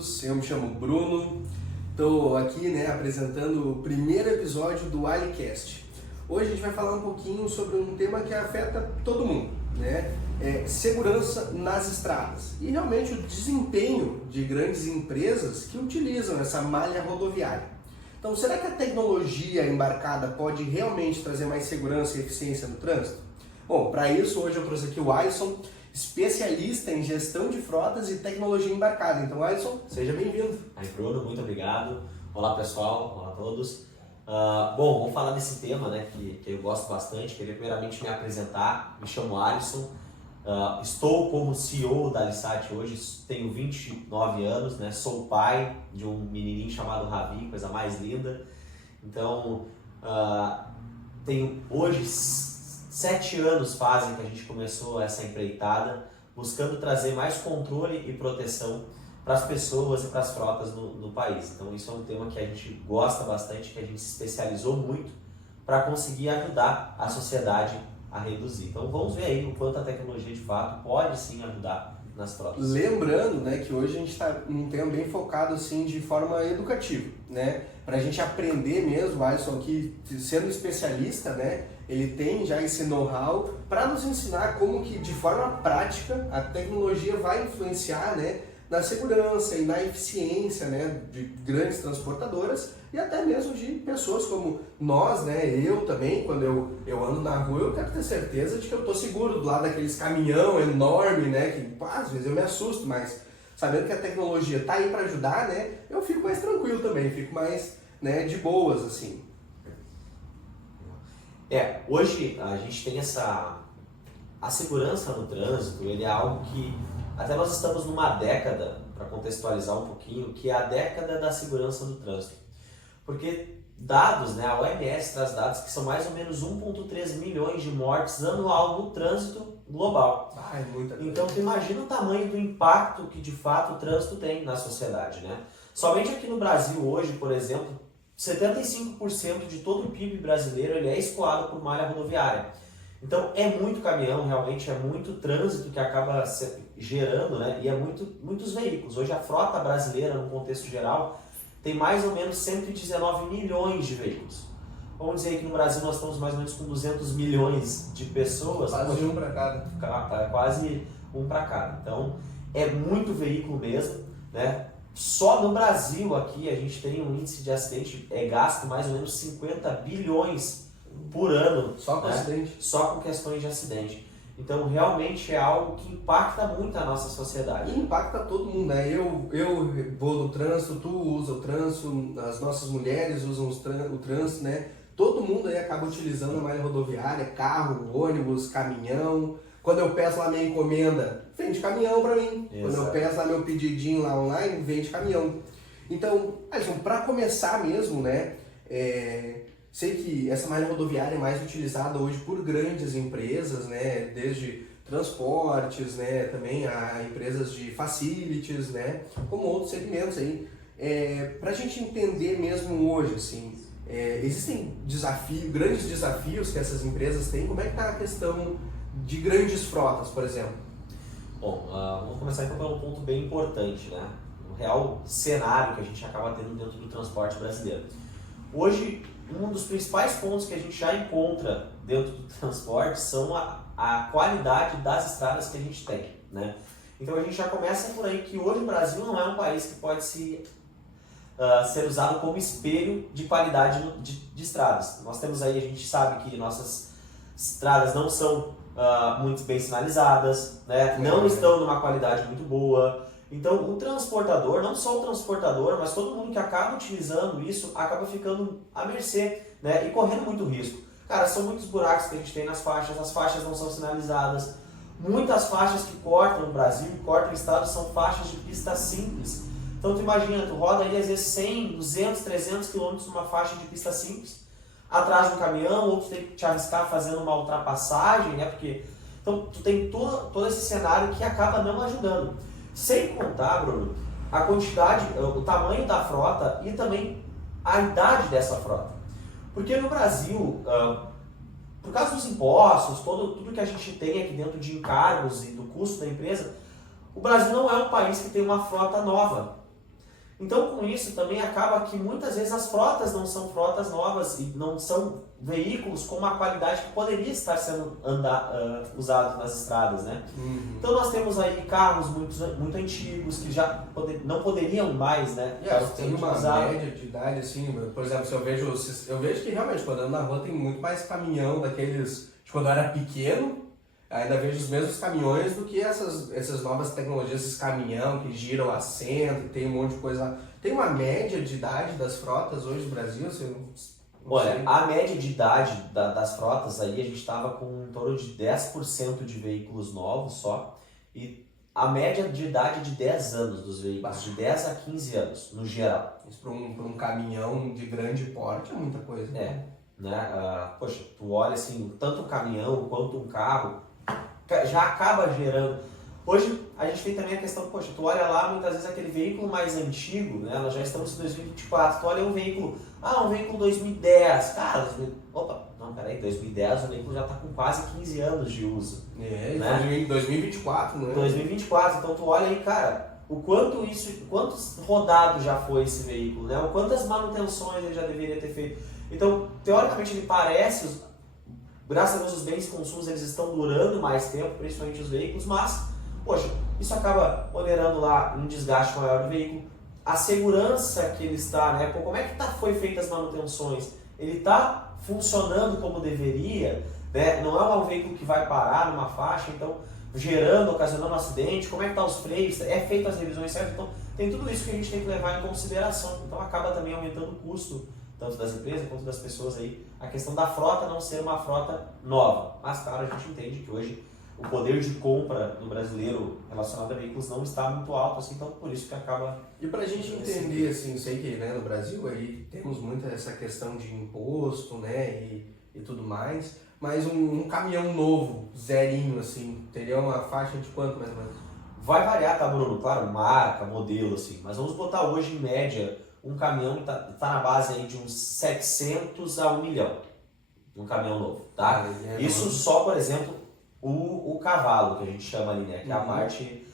todos, eu me chamo Bruno, estou aqui apresentando o primeiro episódio do AliCast. Hoje a gente vai falar um pouquinho sobre um tema que afeta todo mundo, segurança nas estradas e realmente o desempenho de grandes empresas que utilizam essa malha rodoviária. Então, será que a tecnologia embarcada pode realmente trazer mais segurança e eficiência no trânsito? Bom, para isso hoje eu trouxe aqui o Alisson, especialista em gestão de frotas e tecnologia embarcada. Então, Alisson, seja bem-vindo. Aí, Bruno, muito obrigado. Olá, pessoal. Olá a todos. Bom, vamos falar desse tema que eu gosto bastante. Queria primeiramente me apresentar. Me chamo Alisson. Estou como CEO da Alisat hoje. Tenho 29 anos, Sou pai de um menininho chamado Ravi, coisa mais linda. Então, tenho hoje 7 anos fazem que a gente começou essa empreitada, buscando trazer mais controle e proteção para as pessoas e para as frotas no país. Então isso é um tema que a gente gosta bastante, que a gente se especializou muito para conseguir ajudar a sociedade a reduzir. Então vamos ver aí o quanto a tecnologia de fato pode sim ajudar nas frotas. Lembrando que hoje a gente está num tema bem focado assim, de forma educativa, para a gente aprender mesmo. O Alisson aqui, sendo especialista, ele tem já esse know-how para nos ensinar como que de forma prática a tecnologia vai influenciar na segurança e na eficiência de grandes transportadoras e até mesmo de pessoas como nós, eu também, quando eu ando na rua, eu quero ter certeza de que eu estou seguro do lado daqueles caminhão enorme, que às vezes eu me assusto, mas sabendo que a tecnologia está aí para ajudar, eu fico mais tranquilo também, fico mais de boas assim. Hoje a gente tem a segurança no trânsito, ele é algo que até nós estamos numa década, para contextualizar um pouquinho, que é a década da segurança no trânsito. Porque dados, a OMS traz dados que são mais ou menos 1,3 milhões de mortes anual no trânsito global. É muita coisa. Então tu imagina o tamanho do impacto que de fato o trânsito tem na sociedade, Somente aqui no Brasil hoje, por exemplo, 75% de todo o PIB brasileiro ele é escoado por malha rodoviária. Então é muito caminhão, realmente é muito trânsito que acaba gerando, e é muitos veículos. Hoje a frota brasileira, no contexto geral, tem mais ou menos 119 milhões de veículos. Vamos dizer que no Brasil nós estamos mais ou menos com 200 milhões de pessoas. Quase um para cada. Quase um para cada. Então é muito veículo mesmo, Só no Brasil aqui a gente tem um índice de acidente, gasto mais ou menos 50 bilhões por ano. Só com acidente? Só com questões de acidente. Então realmente é algo que impacta muito a nossa sociedade. E impacta todo mundo, Eu vou no trânsito, tu usa o trânsito, as nossas mulheres usam o trânsito, Todo mundo aí acaba utilizando a malha rodoviária, carro, ônibus, caminhão. Quando eu peço lá minha encomenda, vem de caminhão para mim. Exato. Quando eu peço lá meu pedidinho lá online, vem de caminhão. Então, Alisson, para começar mesmo, sei que essa malha rodoviária é mais utilizada hoje por grandes empresas, desde transportes, também a empresas de facilities, como outros segmentos aí. Para a gente entender mesmo hoje, assim, existem grandes desafios que essas empresas têm. Como é que está a questão de grandes frotas, por exemplo? Bom, vamos começar então pelo ponto bem importante, o real cenário que a gente acaba tendo dentro do transporte brasileiro. Hoje, um dos principais pontos que a gente já encontra dentro do transporte são a qualidade das estradas que a gente tem, Então a gente já começa por aí que hoje o Brasil não é um país que pode ser usado como espelho de qualidade de estradas. Nós temos aí, a gente sabe que nossas estradas não são muito bem sinalizadas, não estão numa qualidade muito boa. Então o transportador, não só o transportador, mas todo mundo que acaba utilizando isso acaba ficando à mercê, e correndo muito risco. Cara, são muitos buracos que a gente tem nas faixas, as faixas não são sinalizadas. Muitas faixas que cortam no Brasil, que cortam o estado, são faixas de pista simples. Então tu imagina, tu roda aí às vezes 100, 200, 300 km numa faixa de pista simples, atrás de um caminhão, ou tu tem que te arriscar fazendo uma ultrapassagem, porque então tu tem todo esse cenário que acaba não ajudando. Sem contar, Bruno, a quantidade, o tamanho da frota e também a idade dessa frota. Porque no Brasil, por causa dos impostos, tudo que a gente tem aqui dentro de encargos e do custo da empresa, o Brasil não é um país que tem uma frota nova. Então, com isso, também acaba que muitas vezes as frotas não são frotas novas e não são veículos com uma qualidade que poderia estar sendo usado nas estradas, né? Então, nós temos aí carros muito antigos que já não poderiam mais, né? Tem uma média de idade, assim, por exemplo, se eu vejo que realmente, quando eu ando na rua, tem muito mais caminhão daqueles de quando eu era pequeno. Ainda vejo os mesmos caminhões do que essas novas tecnologias, esses caminhão que giram assento, tem um monte de coisa lá. Tem uma média de idade das frotas hoje no Brasil? Olha, sei. A média de idade das frotas aí, a gente estava com em torno de 10% de veículos novos só, e a média de idade de 10 anos dos veículos, de 10 a 15 anos, no geral. Isso para um caminhão de grande porte é muita coisa. Né? Poxa, tu olha assim, tanto um caminhão quanto um carro, já acaba gerando. Hoje a gente tem também a questão, poxa, tu olha lá muitas vezes aquele veículo mais antigo, né? Nós já estamos em 2024, tu olha um veículo 2010, cara, não, peraí, 2010 o veículo já está com quase 15 anos de uso. Né? 2024, né? 2024, então tu olha aí, cara, quanto rodado já foi esse veículo, né? O quantas manutenções ele já deveria ter feito. Então, teoricamente ele parece, graças a Deus os bens consumos eles estão durando mais tempo, principalmente os veículos, mas, poxa, isso acaba onerando lá um desgaste maior do veículo. A segurança que ele está, né? Como é que foi feitas as manutenções? Ele está funcionando como deveria, né? Não é um veículo que vai parar numa faixa, então ocasionando um acidente, como é que tá os freios, é feito as revisões certas, então tem tudo isso que a gente tem que levar em consideração, então acaba também aumentando o custo, tanto das empresas quanto das pessoas aí, a questão da frota não ser uma frota nova, mas claro, a gente entende que hoje o poder de compra do brasileiro relacionado a veículos não está muito alto, assim, então por isso que acaba... E para a gente entender, assim, sei que né, no Brasil aí temos muito essa questão de imposto, né, e tudo mais, mas um caminhão novo, zerinho, assim, teria uma faixa de quanto mais ou menos? Vai variar, tá, Bruno? Claro, marca, modelo, assim, mas vamos botar hoje em média, um caminhão tá na base aí de uns 700 a 1 milhão, um caminhão novo, tá? Isso só, por exemplo, o cavalo, que a gente chama ali, né? Que é a parte...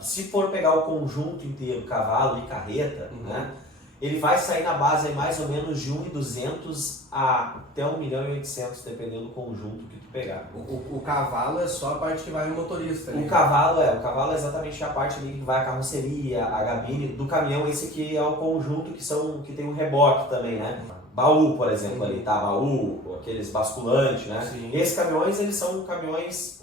se for pegar o conjunto inteiro, cavalo e carreta, né? Ele vai sair na base aí mais ou menos de 1.200 até 1.800.000, dependendo do conjunto que tu pegar. O cavalo é só a parte que vai no motorista, né? O cavalo é exatamente a parte ali que vai a carroceria, a gabine. Do caminhão, esse aqui é o conjunto que tem um reboque também, né? Baú, por exemplo, ali, tá? Baú, aqueles basculantes, né? Sim. Esses caminhões, eles são caminhões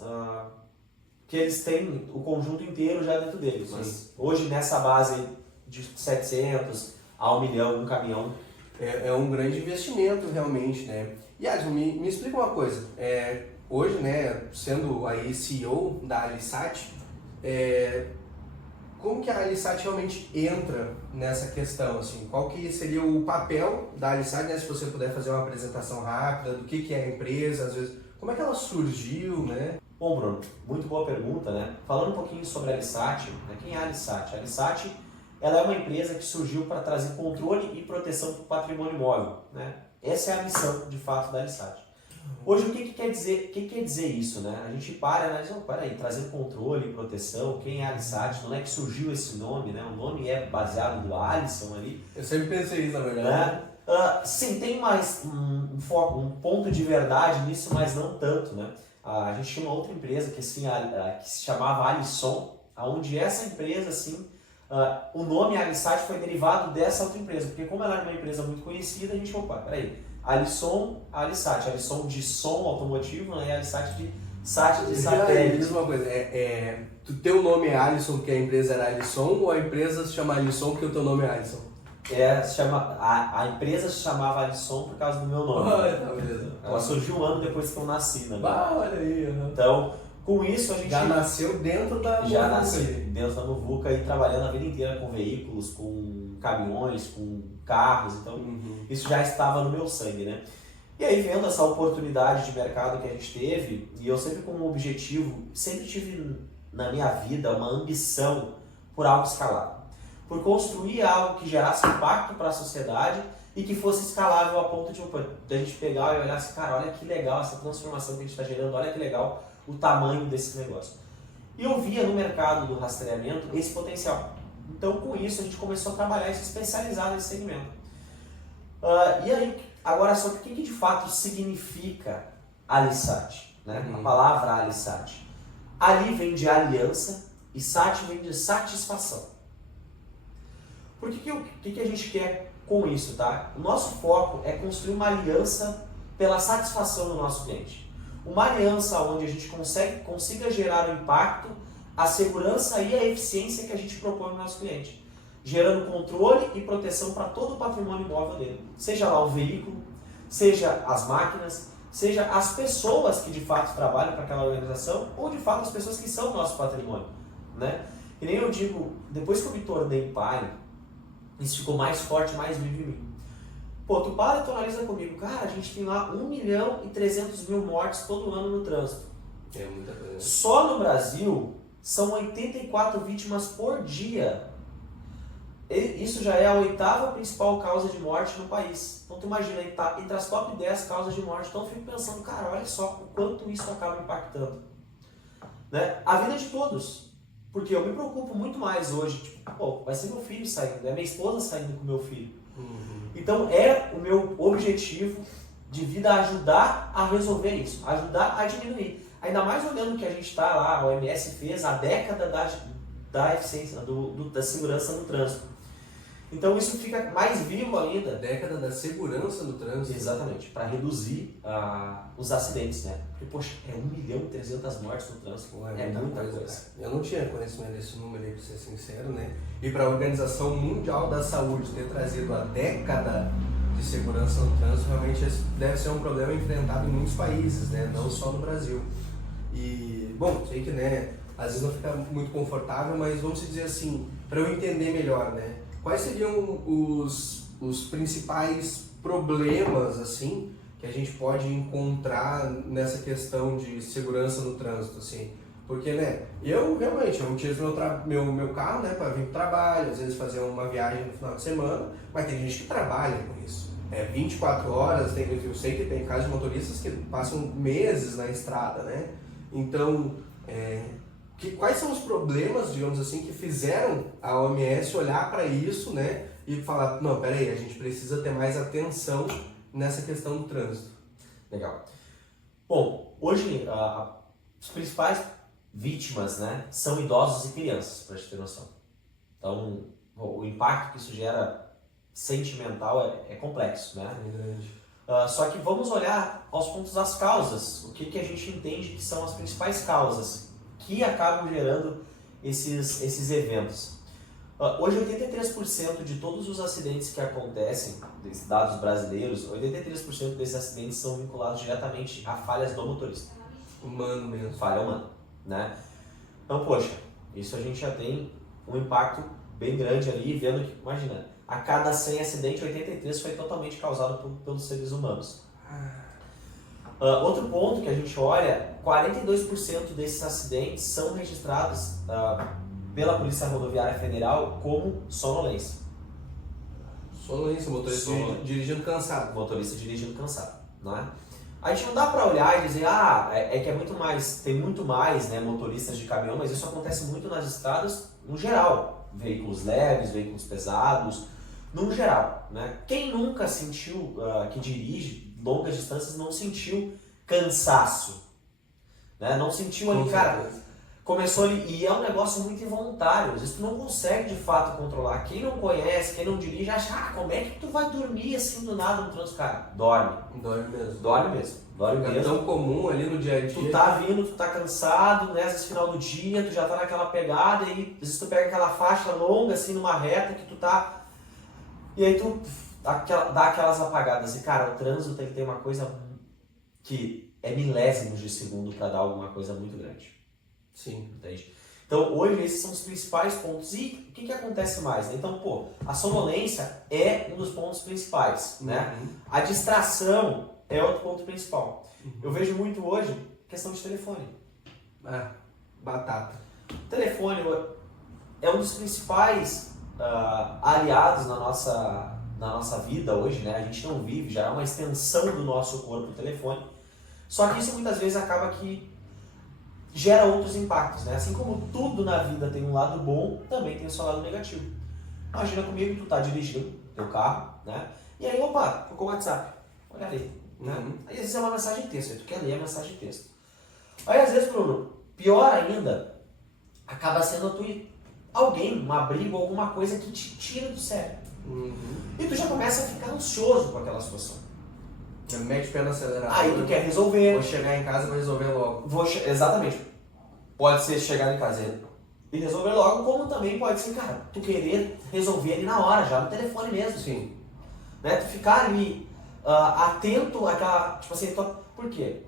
que eles têm o conjunto inteiro já dentro deles. Mas hoje, nessa base de 700 a 1 milhão, um caminhão. É um grande investimento, realmente, né? E Adson, me explica uma coisa. Hoje, né, sendo aí CEO da Alisat, como que a Alisat realmente entra nessa questão, assim? Qual que seria o papel da Alisat, né? Se você puder fazer uma apresentação rápida do que é a empresa, às vezes, como é que ela surgiu, né? Bom, Bruno, muito boa pergunta, né? Falando um pouquinho sobre a Alisat, né? Quem é a Alisat? A Alisat, ela é uma empresa que surgiu para trazer controle e proteção para o patrimônio imóvel, né? Essa é a missão, de fato, da Alisat. Hoje, o que quer dizer isso, né? A gente para e analisa, peraí, trazer controle e proteção, quem é a Alisat? Não é que surgiu esse nome, né? O nome é baseado no Alisson ali. Eu sempre pensei isso, na verdade. Né? Sim, tem mais um foco, um ponto de verdade nisso, mas não tanto, né? A gente tinha uma outra empresa que, assim, que se chamava Alisson, onde essa empresa, assim, o nome Alisat foi derivado dessa outra empresa, porque como ela era uma empresa muito conhecida, a gente, peraí, Alisson, Alisat, Alisson de som automotivo, né, e Alisat de SAT de satélite. Diz uma coisa, o teu nome é Alisson porque a empresa era Alisson, ou a empresa se chama Alisson porque o teu nome é Alisson? A empresa se chamava Alisson por causa do meu nome. Ela surgiu um ano depois que eu nasci, né? Olha aí. Então, com isso a gente... Já nasceu dentro da Muvuca. Já nasceu dentro da Muvuca e trabalhando a vida inteira com veículos, com caminhões, com carros, então isso já estava no meu sangue, né? E aí, vendo essa oportunidade de mercado que a gente teve, e eu sempre com um objetivo, sempre tive na minha vida uma ambição por algo escalável. Por construir algo que gerasse impacto para a sociedade e que fosse escalável a ponto de a gente pegar e olhar assim, cara, olha que legal essa transformação que a gente está gerando, olha que legal o tamanho desse negócio. E eu via no mercado do rastreamento esse potencial. Então, com isso, a gente começou a trabalhar e se especializar nesse segmento. E aí, agora, sobre o que de fato significa Alisat, né? A palavra Alisat. Ali vem de aliança e Sat vem de satisfação. Por que a gente quer com isso, tá? O nosso foco é construir uma aliança pela satisfação do nosso cliente. Uma aliança onde a gente consiga gerar o impacto, a segurança e a eficiência que a gente propõe no nosso cliente, gerando controle e proteção para todo o patrimônio imóvel dele. Seja lá o veículo, seja as máquinas, seja as pessoas que de fato trabalham para aquela organização ou de fato as pessoas que são nosso patrimônio, né? E nem eu digo, depois que eu me tornei pai, isso ficou mais forte, mais vivo em mim. Pô, tu para e tu analisa comigo, cara, a gente tem lá 1.300.000 mortes todo ano no trânsito. É muita coisa. Só no Brasil são 84 vítimas por dia. Isso já é a 8ª principal causa de morte no país. Então tu imagina, entre as top 10 causas de morte. Então eu fico pensando, cara, olha só o quanto isso acaba impactando, né? A vida de todos. Porque eu me preocupo muito mais hoje, tipo, pô, vai ser meu filho saindo, é minha esposa saindo com meu filho. Então é o meu objetivo de vida ajudar a resolver isso, ajudar a diminuir. Ainda mais olhando que a gente está lá, a OMS fez a década da eficiência, da segurança no trânsito. Então isso fica mais vivo ainda. A década da segurança no trânsito. Exatamente, para reduzir os acidentes, né? Porque, poxa, é 1.300.000 mortes no trânsito, é muita coisa. Eu não tinha conhecimento desse número aí, para ser sincero, né? E para a Organização Mundial da Saúde ter trazido a década de segurança no trânsito, realmente deve ser um problema enfrentado em muitos países, né? Não só no Brasil. E, bom, sei que, né, às vezes não fica muito confortável, mas vamos dizer assim, para eu entender melhor, né? Quais seriam os principais problemas, assim, que a gente pode encontrar nessa questão de segurança no trânsito, assim? Porque, né, eu realmente, eu utilizo meu carro, né, para vir para o trabalho, às vezes fazer uma viagem no final de semana, mas tem gente que trabalha com isso. 24 horas, eu sei que tem casos de motoristas que passam meses na estrada, né? Então, quais são os problemas, digamos assim, que fizeram a OMS olhar para isso, né, e falar, não, peraí, a gente precisa ter mais atenção nessa questão do trânsito. Legal. Bom, hoje as principais vítimas, né, são idosos e crianças, para a gente ter noção. Então, o impacto que isso gera sentimental é complexo, né? É grande. Só que vamos olhar aos pontos das causas, o que a gente entende que são as principais causas que acabam gerando esses eventos. Hoje, 83% de todos os acidentes que acontecem, desses dados brasileiros, 83% desses acidentes são vinculados diretamente a falhas do motorista. Humano mesmo. Falha humana, né? Então, poxa, isso a gente já tem um impacto bem grande ali, vendo que, imagina, a cada 100 acidentes, 83 foi totalmente causado pelos seres humanos. Outro ponto que a gente olha, 42% desses acidentes são registrados pela Polícia Rodoviária Federal como sonolência. Sonolência, motorista dirigindo cansado. Motorista dirigindo cansado, né? A gente não dá para olhar e dizer, que é muito mais, tem muito mais, né, motoristas de caminhão, mas isso acontece muito nas estradas no geral. Veículos leves, veículos pesados, no geral, né? Quem nunca sentiu, que dirige longas distâncias, não sentiu cansaço, né? Não sentiu ali, cara, começou ali, e é um negócio muito involuntário, às vezes tu não consegue de fato controlar. Quem não conhece, quem não dirige, acha, como é que tu vai dormir assim do nada no trânsito? Cara, dorme. Dorme mesmo. Dorme mesmo. Dorme mesmo. É tão comum ali no dia a dia. Tu tá vindo, tu tá cansado, né? Às vezes final do dia, tu já tá naquela pegada e às vezes tu pega aquela faixa longa assim numa reta que tu tá... E aí tu dá aquelas apagadas. E cara, o trânsito tem que ter uma coisa que é milésimos de segundo para dar alguma coisa muito grande. Sim. Entende? Então hoje esses são os principais pontos. E o que acontece mais, né? Então, pô, a sonolência é um dos pontos principais, né? A distração é outro ponto principal. Eu vejo muito hoje questão de telefone. Batata. Telefone é um dos principais aliados na nossa vida hoje, né? A gente não vive, já é uma extensão do nosso corpo o telefone. Só que isso muitas vezes acaba que gera outros impactos, né? Assim como tudo na vida tem um lado bom, também tem o seu lado negativo. Imagina comigo, tu tá dirigindo teu carro, né? E aí, opa, tocou o WhatsApp, olha ali, né? Aí às vezes é uma mensagem de texto, aí tu quer ler a mensagem de texto. Aí às vezes, Bruno, pior ainda, acaba sendo alguém, uma briga ou alguma coisa que te tira do sério. E tu já começa a ficar ansioso com aquela situação. Mete o pé no acelerador. Aí tu quer resolver. Vou chegar em casa e vou resolver logo. Exatamente. Pode ser chegar em casa e resolver logo, como também pode ser, cara, tu querer resolver ali na hora, já no telefone mesmo. Sim. Né? Tu ficar ali atento àquela, tipo assim, por quê?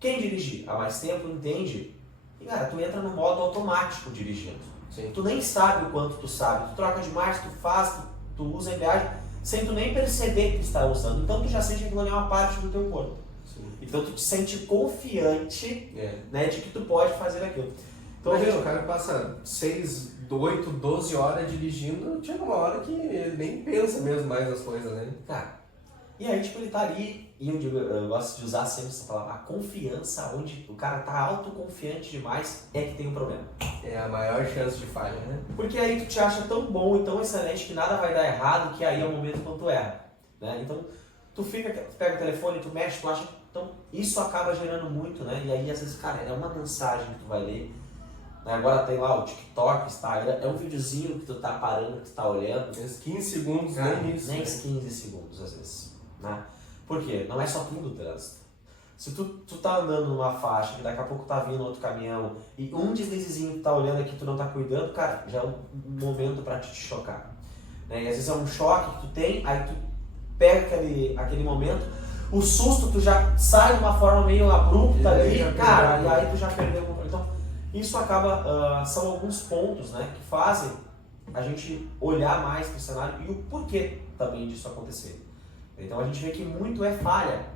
Quem dirigir há mais tempo entende e, cara, tu entra no modo automático dirigindo. Sim. Tu nem sabe o quanto tu sabe, tu troca de marcha, tu faz, tu usa a embreagem, sem tu nem perceber que tu está usando. Então tu já sente que aquilo ali é uma parte do teu corpo. Sim. Então tu te sente confiante, né, de que tu pode fazer aquilo. Então, imagina, o cara passa 6, 8, 12 horas dirigindo, chega uma hora que ele nem pensa mesmo mais nas coisas, né? Cara, e aí tipo ele tá ali, e eu gosto de usar sempre essa palavra, a confiança, onde o cara tá autoconfiante demais, é que tem um problema. É a maior chance de falha, né? Porque aí tu te acha tão bom e tão excelente que nada vai dar errado, que aí é o momento quando tu erra, né? Então, tu pega o telefone, tu mexe, tu acha... Então, isso acaba gerando muito, né? E aí, às vezes, cara, é uma mensagem que tu vai ler, né? Agora tem lá o TikTok, Instagram, é um videozinho que tu tá parando, que tu tá olhando. Uns 15 segundos, cara, nem isso. Nem 15 segundos, às vezes, né? Por quê? Não é só tudo trânsito. Se tu tá andando numa faixa, que daqui a pouco tá vindo outro caminhão, e um deslizezinho que tá olhando aqui, tu não tá cuidando, cara, já é um momento pra te chocar. Né? E às vezes é um choque que tu tem, aí tu pega aquele momento, o susto tu já sai de uma forma meio abrupta ali, cara, e aí tu já perdeu o controle. Então, isso acaba, são alguns pontos, né, que fazem a gente olhar mais pro cenário e o porquê também disso acontecer. Então a gente vê que muito é falha.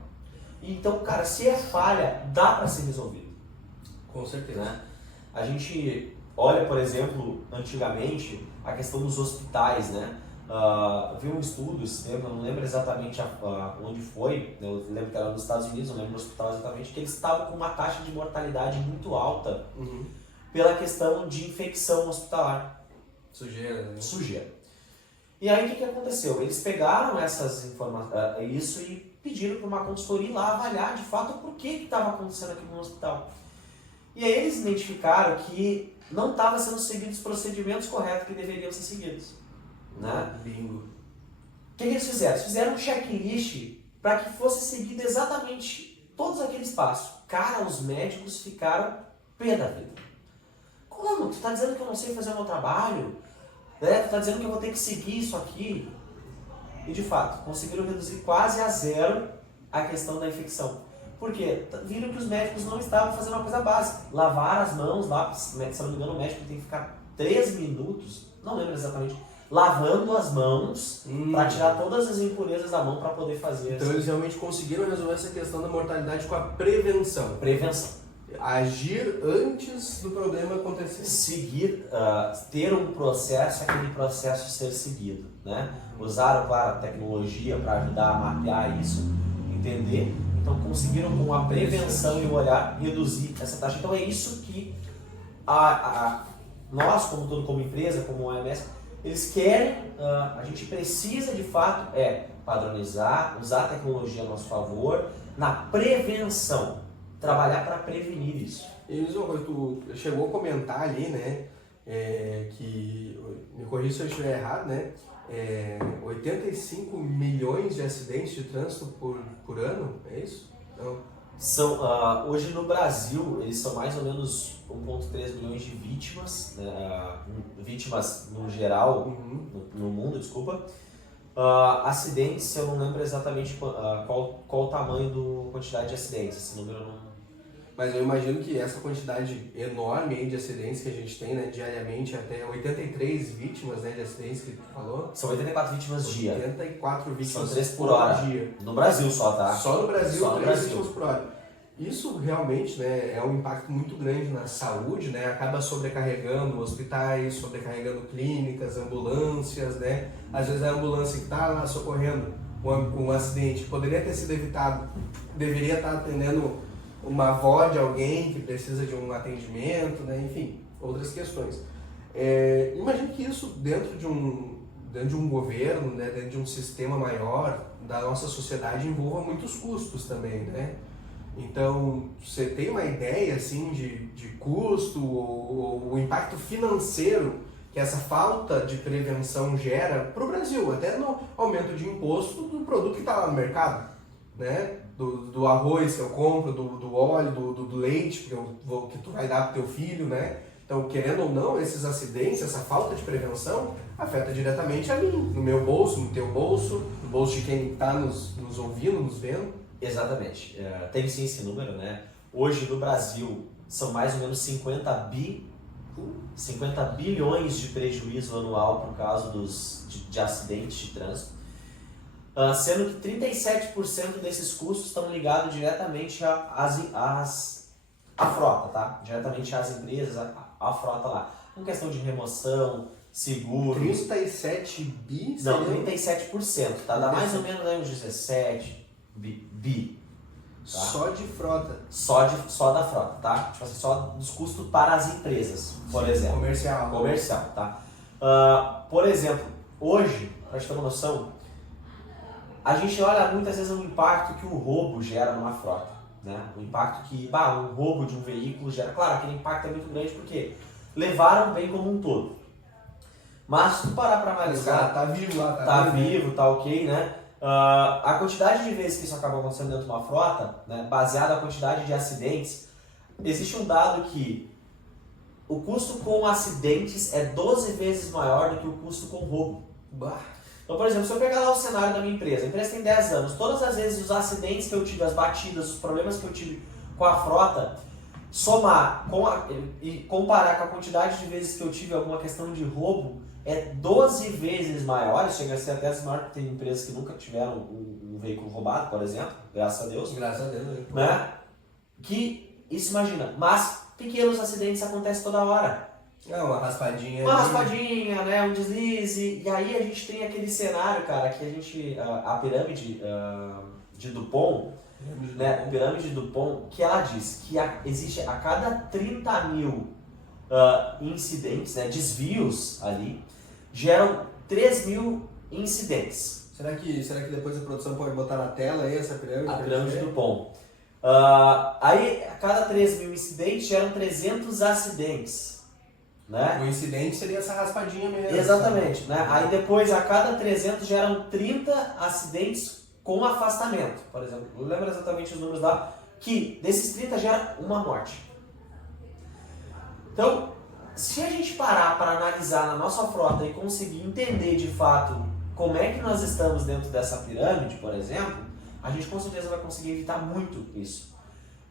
Então, cara, se é falha, dá para ser resolvido. Com certeza. Né? A gente olha, por exemplo, antigamente, a questão dos hospitais, né? Vi um estudo esse tempo, eu não lembro exatamente onde foi, eu lembro que era nos Estados Unidos, não lembro do hospital exatamente, que eles estavam com uma taxa de mortalidade muito alta pela questão de infecção hospitalar. Sujeira, né? Sujeira. E aí o que aconteceu? Eles pegaram essas isso e pediram para uma consultoria ir lá avaliar de fato o porquê que estava acontecendo aqui no hospital. E aí eles identificaram que não estavam sendo seguidos os procedimentos corretos que deveriam ser seguidos. Né? Bingo. O que eles fizeram? Eles fizeram um checklist para que fosse seguido exatamente todos aqueles passos. Cara, os médicos ficaram pé da vida. Como? Tu está dizendo que eu não sei fazer o meu trabalho? Né? Tu está dizendo que eu vou ter que seguir isso aqui? E de fato, conseguiram reduzir quase a zero a questão da infecção. Por quê? Viram que os médicos não estavam fazendo uma coisa básica. Lavar as mãos lá, se não me engano, o médico tem que ficar 3 minutos, não lembro exatamente, lavando as mãos para tirar todas as impurezas da mão para poder fazer. Então eles realmente conseguiram resolver essa questão da mortalidade com a prevenção. Prevenção. Agir antes do problema acontecer. Seguir, ter um processo, aquele processo ser seguido, né? Usaram, claro, a tecnologia para ajudar a mapear isso, entender. Então conseguiram com a prevenção e o olhar reduzir essa taxa. Então é isso que nós, como empresa, como OMS, eles querem, a gente precisa de fato padronizar, usar a tecnologia a nosso favor na prevenção. Trabalhar para prevenir isso. E tu chegou a comentar ali, né, que, me corrija se eu estiver errado, né, 85 milhões de acidentes de trânsito por ano, é isso? Não. São, hoje no Brasil, eles são mais ou menos 1,3 milhões de vítimas, né, vítimas no geral, no mundo, desculpa. Acidentes, eu não lembro exatamente qual o tamanho da quantidade de acidentes, esse número eu não... Mas eu imagino que essa quantidade enorme aí de acidentes que a gente tem, né, diariamente, até 83 vítimas, né, de acidentes que tu falou. São 84 vítimas dia. 84 vítimas. São 3 por hora. Dia. No Brasil só, tá? Só no Brasil, só no 3 Brasil. vítimas por hora. Isso realmente, né, é um impacto muito grande na saúde, né, acaba sobrecarregando hospitais, sobrecarregando clínicas, ambulâncias, né. Às vezes a ambulância que está lá socorrendo um acidente que poderia ter sido evitado, deveria estar atendendo uma avó de alguém que precisa de um atendimento, né? Enfim, outras questões. Imagino que isso dentro de um governo, né? Dentro de um sistema maior da nossa sociedade envolva muitos custos também, né? Então, você tem uma ideia assim de custo ou o impacto financeiro que essa falta de prevenção gera para o Brasil, até no aumento de imposto do produto que está lá no mercado, né? Do arroz que eu compro, do óleo, do leite que tu vai dar para teu filho, né? Então, querendo ou não, esses acidentes, essa falta de prevenção afeta diretamente a mim, no meu bolso, no teu bolso, no bolso de quem está nos ouvindo, nos vendo. Exatamente. Tem sim esse número, né? Hoje no Brasil são mais ou menos 50 bilhões de prejuízo anual por causa de acidentes de trânsito, sendo que 37% desses custos estão ligados diretamente à frota, tá? Diretamente às empresas, à frota lá. Com questão de remoção, seguro. 37 bi? Não, 37%, tá? Dá mais ou menos aí uns 17 bi. Tá? Só de frota. Só da frota, tá? Tipo assim, só dos custos para as empresas, por exemplo. Comercial, tá? Por exemplo, hoje, para gente ter uma noção, a gente olha muitas vezes o impacto que o roubo gera numa frota, né? O impacto que um roubo de um veículo gera. Claro, aquele impacto é muito grande porque levaram o bem como um todo. Mas se tu parar para analisar... Tá vivo lá, tá vivo, tá ok, né? A quantidade de vezes que isso acaba acontecendo dentro de uma frota, né, baseado na quantidade de acidentes, existe um dado que o custo com acidentes é 12 vezes maior do que o custo com roubo. Então, por exemplo, se eu pegar lá o cenário da minha empresa, a empresa tem 10 anos, todas as vezes os acidentes que eu tive, as batidas, os problemas que eu tive com a frota, somar e comparar com a quantidade de vezes que eu tive alguma questão de roubo, é 12 vezes maior, chega a ser até maior, porque tem empresas que nunca tiveram um veículo roubado, por exemplo, graças a Deus. Graças a Deus. Né? Que, isso imagina, mas pequenos acidentes acontecem toda hora. Uma raspadinha. Uma raspadinha, né, um deslize, e aí a gente tem aquele cenário, cara, que a gente, a pirâmide de Dupont, né, a pirâmide de Dupont, que ela diz que existe a cada 30 mil incidentes, né, desvios ali, geram 3 mil incidentes. Será que depois a produção pode botar na tela aí essa pirâmide? A pirâmide do Dupont. Aí, a cada 3 mil incidentes, geram 300 acidentes. Né? O incidente seria essa raspadinha mesmo. Exatamente. Né? Aí depois, a cada 300, geram 30 acidentes com afastamento. Por exemplo, não lembro exatamente os números lá, que desses 30 gera uma morte. Então, se a gente parar para analisar na nossa frota e conseguir entender de fato como é que nós estamos dentro dessa pirâmide, por exemplo, a gente com certeza vai conseguir evitar muito isso.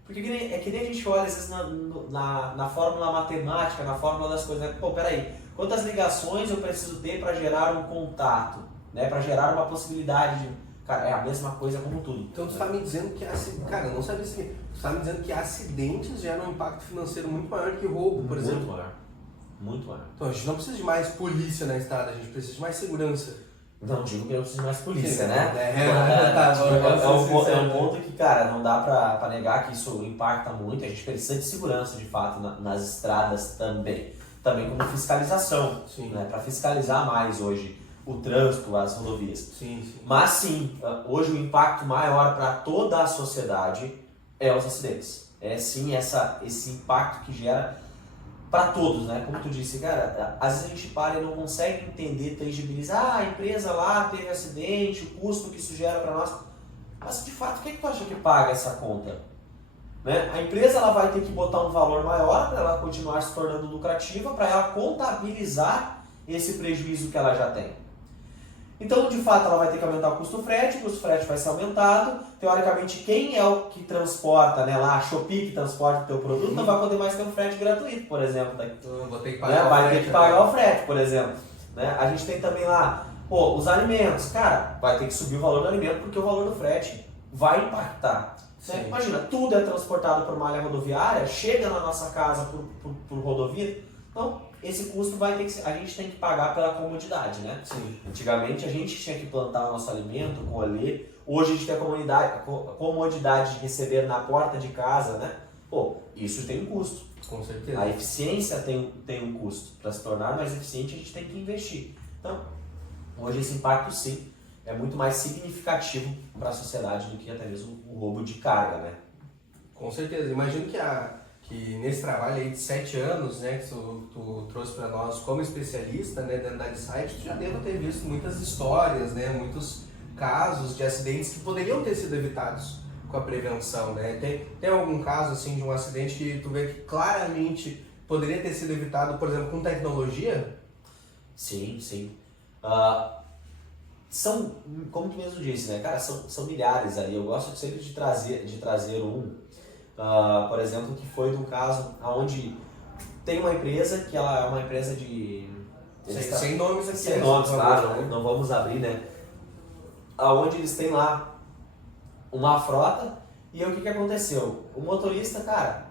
Porque é que nem a gente olha às vezes na fórmula matemática, na fórmula das coisas, né? Pô, peraí, quantas ligações eu preciso ter para gerar um contato, né? Para gerar uma possibilidade de... Cara, é a mesma coisa como tudo. Então tu está me dizendo que... Cara, eu não sabia isso aqui. Tu está me dizendo que acidentes geram um impacto financeiro muito maior que roubo, por exemplo. Muito maior. Muito maior. Então a gente não precisa de mais polícia na estrada, a gente precisa de mais segurança. Não digo que não precisa de mais polícia, Sim, né? É um ponto que, cara, não dá pra negar que isso impacta muito. A gente precisa de segurança, de fato, nas estradas também. Também como fiscalização, né? Para fiscalizar mais hoje o trânsito, as rodovias. Sim. Mas sim, hoje o impacto maior para toda a sociedade é os acidentes. É sim esse impacto que gera para todos, né? Como tu disse, cara, às vezes a gente para e não consegue entender, tangibilizar, a empresa lá teve acidente, o custo que isso gera para nós. Mas de fato, quem que tu acha que paga essa conta? Né? A empresa ela vai ter que botar um valor maior para ela continuar se tornando lucrativa, para ela contabilizar esse prejuízo que ela já tem. Então, de fato, ela vai ter que aumentar o custo frete vai ser aumentado. Teoricamente, quem é o que transporta, né, lá, a Shopee que transporta o teu produto, não vai poder mais ter um frete gratuito, por exemplo. Vou ter que pagar vai ter que pagar o frete, por exemplo. Né? A gente tem também lá, os alimentos. Cara, vai ter que subir o valor do alimento porque o valor do frete vai impactar. Né? Imagina, tudo é transportado por malha rodoviária, chega na nossa casa por rodovia. Então, esse custo vai ter que a gente tem que pagar pela comodidade, né? Sim. Antigamente a gente tinha que plantar o nosso alimento, colher, Hoje a gente tem a comodidade de receber na porta de casa, né? Pô, isso tem um custo. Com certeza. A eficiência tem um custo. Para se tornar mais eficiente, a gente tem que investir. Então, hoje esse impacto, sim, é muito mais significativo para a sociedade do que até mesmo o roubo de carga, né? Com certeza. Imagino que nesse trabalho aí de 7 anos, né, que tu trouxe para nós como especialista, né, dentro da DSite, tu já deva ter visto muitas histórias, né, muitos casos de acidentes que poderiam ter sido evitados com a prevenção, né? Tem algum caso assim de um acidente que tu vê que claramente poderia ter sido evitado, por exemplo, com tecnologia? Sim, sim. São, como tu mesmo disse, né, cara, são milhares ali. Eu gosto sempre de trazer um, por exemplo, que foi de um caso onde tem uma empresa que ela é uma empresa de... Sem nomes aqui. Sem nomes, claro, né? não vamos abrir, né? Onde eles têm lá uma frota, e aí o que aconteceu? O motorista, cara,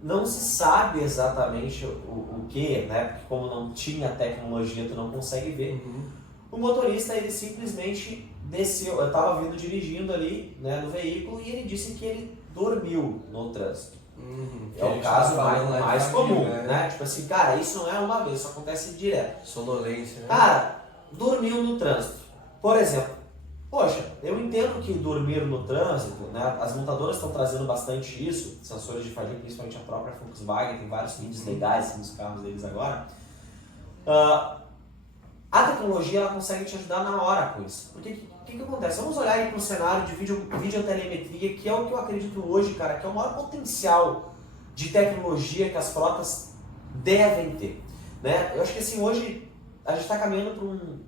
não se sabe exatamente o que, né? Porque como não tinha tecnologia, tu não consegue ver. Uhum. O motorista, ele simplesmente desceu, eu estava vindo dirigindo ali, né, no veículo, e ele disse que ele dormiu no trânsito. Uhum. É o caso mais comum, né? Tipo assim, cara, isso não é uma vez, isso acontece direto. Sonolência, né? Cara, dormiu no trânsito. Por exemplo, poxa, eu entendo que dormir no trânsito, né, as montadoras estão trazendo bastante isso, sensores de fadiga, principalmente a própria Volkswagen, tem vários vídeos legais nos carros deles agora. A tecnologia ela consegue te ajudar na hora com isso. Porque o que acontece? Vamos olhar aí para o cenário de videotelemetria, que é o que eu acredito hoje, cara, que é o maior potencial de tecnologia que as frotas devem ter. Né? Eu acho que assim, hoje a gente está caminhando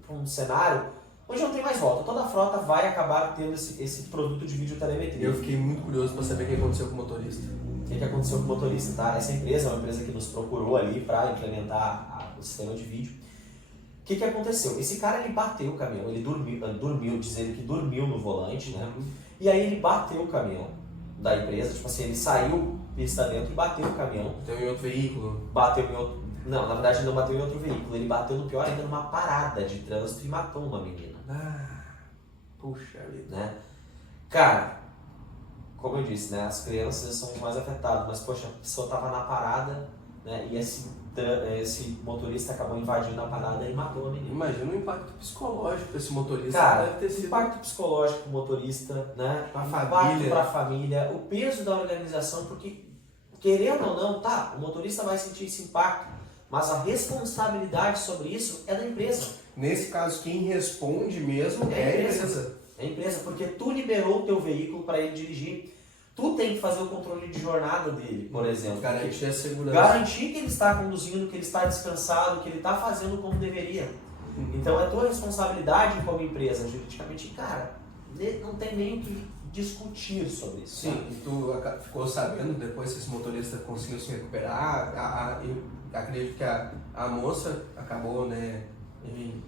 para um cenário onde não tem mais volta. Toda a frota vai acabar tendo esse produto de videotelemetria. Eu fiquei muito curioso para saber o que aconteceu com o motorista. O que aconteceu com o motorista, tá? Essa empresa é uma empresa que nos procurou ali para implementar o sistema de vídeo. O que aconteceu? Esse cara, ele bateu o caminhão, ele dormiu, diz ele que dormiu no volante, né? E aí ele bateu o caminhão da empresa, tipo assim, ele saiu pista dentro e bateu o caminhão. Bateu em outro veículo? Bateu em outro... Não, na verdade ele não bateu em outro veículo, ele bateu no pior ainda numa parada de trânsito e matou uma menina. Puxa vida. Né? Cara, como eu disse, né, as crianças são os mais afetados, mas poxa, a pessoa estava na parada, né, e esse motorista acabou invadindo a parada e matou a menina. Imagina o impacto psicológico desse motorista. Cara, deve ter sido... impacto psicológico pro motorista, né? Impacto para a família, o peso da organização, porque querendo ou não, tá, o motorista vai sentir esse impacto, mas a responsabilidade sobre isso é da empresa. Nesse caso, quem responde mesmo é a empresa. É a empresa, porque tu liberou o teu veículo para ele dirigir. Tu tem que fazer o controle de jornada dele, por exemplo. Garantir a segurança. Garantir que ele está conduzindo, que ele está descansado, que ele está fazendo como deveria. Então é tua responsabilidade como empresa, juridicamente. Cara, não tem nem o que discutir sobre isso. Sim, e tu ficou sabendo depois que esse motorista conseguiu se recuperar. Eu acredito que a moça acabou, né,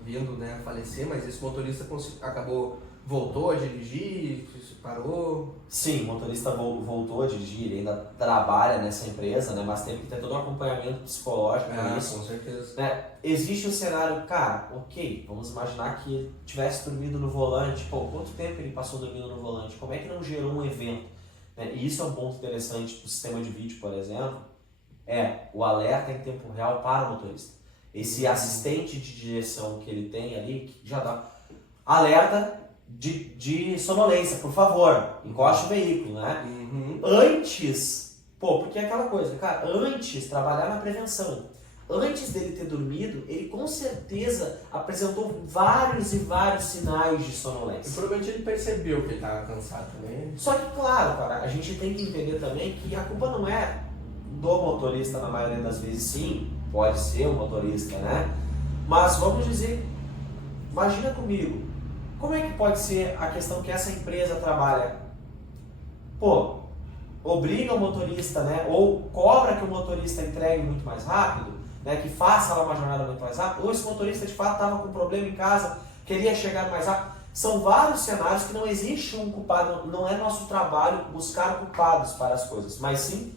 vindo, né, a falecer, mas esse motorista voltou a dirigir, parou? Sim, o motorista voltou a dirigir, ele ainda trabalha nessa empresa, né, mas teve que ter todo um acompanhamento psicológico com isso. Com certeza. Né? Existe um cenário, cara, ok, vamos imaginar que ele tivesse dormido no volante, pô, quanto tempo ele passou dormindo no volante? Como é que não gerou um evento? Né? E isso é um ponto interessante do sistema de vídeo, por exemplo, é o alerta em tempo real para o motorista. Esse assistente de direção que ele tem ali, que já dá alerta de sonolência, por favor, encoste o veículo, né? Antes, porque é aquela coisa, cara, antes trabalhar na prevenção. Antes dele ter dormido, ele com certeza apresentou vários e vários sinais de sonolência. E provavelmente ele percebeu que ele estava cansado também. Só que, claro, cara, a gente tem que entender também que a culpa não é do motorista na maioria das vezes, sim, pode ser o motorista, né? Mas vamos dizer, imagina comigo, como é que pode ser a questão que essa empresa trabalha? Pô, obriga o motorista, né? Ou cobra que o motorista entregue muito mais rápido, né? Que faça lá uma jornada muito mais rápida, ou esse motorista de fato estava com problema em casa, queria chegar mais rápido. São vários cenários que não existe um culpado, não é nosso trabalho buscar culpados para as coisas, mas sim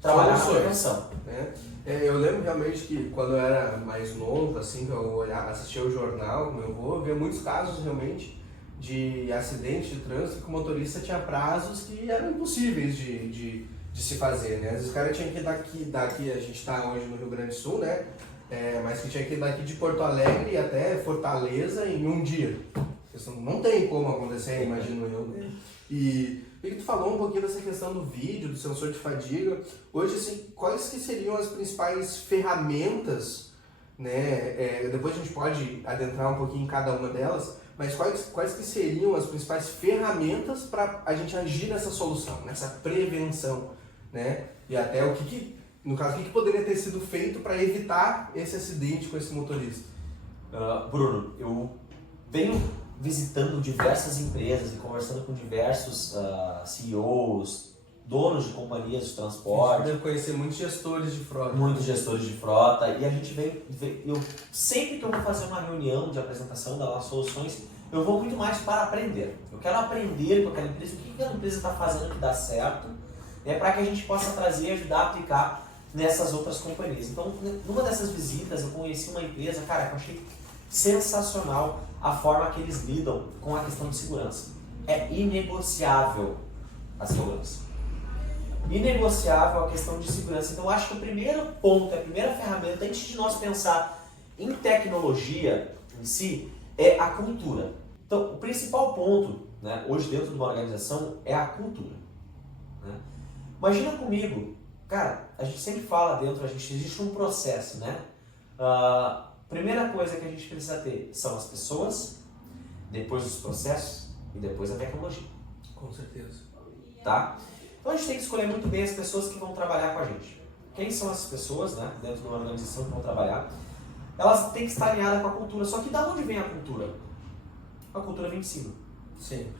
trabalhar na prevenção. Né? Eu lembro realmente que quando eu era mais novo, assim, que eu assistia o jornal, meu avô, via muitos casos realmente de acidente de trânsito que o motorista tinha prazos que eram impossíveis de se fazer, né? Às vezes o cara tinha que ir daqui a gente está hoje no Rio Grande do Sul, né? Mas que tinha que ir daqui de Porto Alegre até Fortaleza em um dia. Isso não tem como acontecer, imagino eu, né? E tu falou um pouquinho dessa questão do vídeo, do sensor de fadiga. Hoje, assim, quais que seriam as principais ferramentas, né? Depois a gente pode adentrar um pouquinho em cada uma delas, mas quais que seriam as principais ferramentas para a gente agir nessa solução, nessa prevenção, né? E até no caso, o que poderia ter sido feito para evitar esse acidente com esse motorista? Bruno, eu venho visitando diversas empresas e conversando com diversos CEOs, donos de companhias de transporte. Você deve conhecer muitos gestores de frota. Muitos gestores de frota. E a gente sempre que eu vou fazer uma reunião de apresentação das soluções, eu vou muito mais para aprender. Eu quero aprender com aquela empresa, o que aquela empresa está fazendo que dá certo, para que a gente possa trazer e ajudar a aplicar nessas outras companhias. Então, numa dessas visitas, eu conheci uma empresa, cara, que eu achei sensacional a forma que eles lidam com a questão de segurança. É inegociável a segurança. Inegociável a questão de segurança. Então, eu acho que o primeiro ponto, a primeira ferramenta, antes de nós pensar em tecnologia em si, é a cultura. Então, o principal ponto, né, hoje dentro de uma organização é a cultura. Né? Imagina comigo, cara, a gente sempre fala existe um processo, né? Primeira coisa que a gente precisa ter são as pessoas, depois os processos e depois a tecnologia. Com certeza. Tá? Então a gente tem que escolher muito bem as pessoas que vão trabalhar com a gente. Quem são essas pessoas, né, dentro de uma organização que vão trabalhar? Elas têm que estar alinhadas com a cultura. Só que da onde vem a cultura? A cultura vem de cima. Sempre.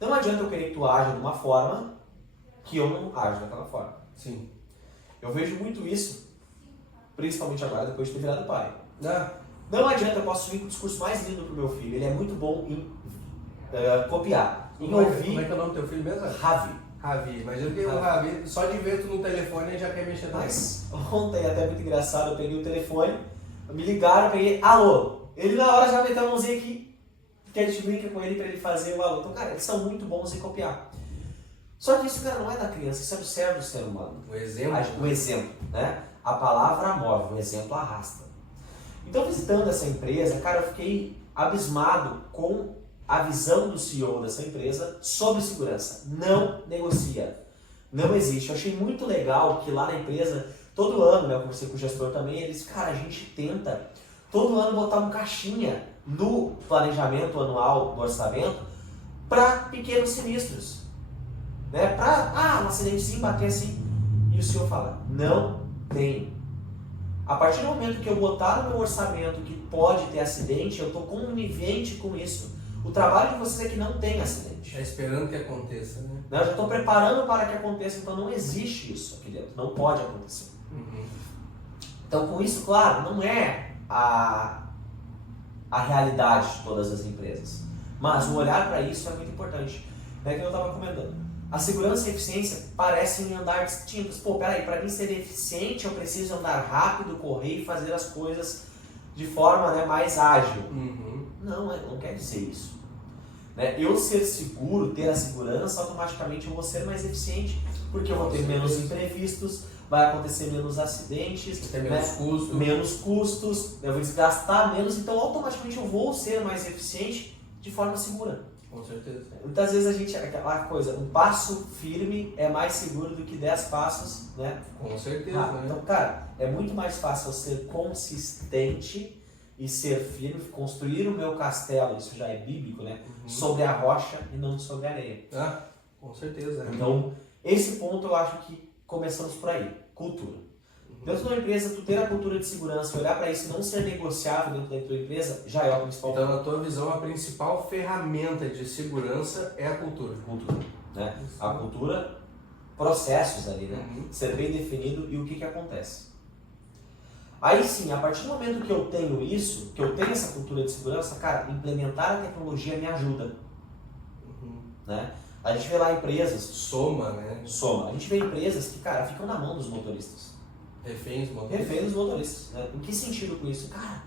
Não adianta eu querer que tu aja de uma forma que eu não ajo daquela forma. Sim. Eu vejo muito isso, principalmente agora, depois de ter virado pai. Ah. Não adianta, eu posso vir com o discurso mais lindo pro meu filho. Ele é muito bom em copiar. Em ouvir. Como é que é o nome do teu filho mesmo? Ravi. Imagina que o Ravi, só de ver tu no telefone, ele já quer mexer também. Mas ontem, até muito engraçado, eu peguei o telefone, me ligaram, eu peguei, alô. Ele na hora já meteu a mãozinha aqui, que a gente brinca com ele pra ele fazer o alô. Então, cara, eles são muito bons em copiar. Só que isso, cara, não é da criança, isso é do cérebro do ser humano. O exemplo. O exemplo, né? A palavra move, o exemplo arrasta. Então, visitando essa empresa, cara, eu fiquei abismado com a visão do CEO dessa empresa sobre segurança. Não negocia. Não existe. Eu achei muito legal que lá na empresa, todo ano, né, eu conversei com o gestor também, eles, cara, a gente tenta todo ano botar uma caixinha no planejamento anual do orçamento para pequenos sinistros. Né? Para, um acidentezinho, bater assim. E o senhor fala, não tem. A partir do momento que eu botar no meu orçamento que pode ter acidente, eu estou conivente com isso. O trabalho de vocês é que não tem acidente. É esperando que aconteça, né? Eu já estou preparando para que aconteça, então não existe isso aqui dentro. Não pode acontecer. Uhum. Então, com isso, claro, não é a realidade de todas as empresas. Mas o olhar para isso é muito importante. É que eu estava comentando. A segurança e a eficiência parecem andar distintas. Pô, peraí, para mim ser eficiente eu preciso andar rápido, correr e fazer as coisas de forma, né, mais ágil. Uhum. Não quer dizer isso. Né? Eu ser seguro, ter a segurança, automaticamente eu vou ser mais eficiente, porque eu vou ter menos imprevistos, vai acontecer menos acidentes, ter menos custos. Menos custos, eu vou desgastar menos, então automaticamente eu vou ser mais eficiente de forma segura. Com certeza. Muitas vezes a gente, aquela coisa, um passo firme é mais seguro do que 10 passos, né? Com certeza, né? Então, cara, é muito mais fácil eu ser consistente e ser firme, construir o meu castelo, isso já é bíblico, né? Uhum. Sobre a rocha e não sobre a areia. Com certeza. Né? Então, esse ponto eu acho que começamos por aí, cultura. Dentro de uma empresa, tu ter a cultura de segurança, olhar para isso e não ser negociável dentro da tua empresa, já é o principal. Então, na tua visão, a principal ferramenta de segurança é a cultura. Cultura, né? A cultura, processos ali, né? Uhum. Ser bem definido e o que acontece. Aí sim, a partir do momento que eu tenho isso, que eu tenho essa cultura de segurança, cara, implementar a tecnologia me ajuda. Uhum. Né? A gente vê lá empresas... Soma, né? A gente vê empresas que, cara, ficam na mão dos motoristas. Refém dos motoristas. Refém dos motoristas. Né? Em que sentido com isso? Cara,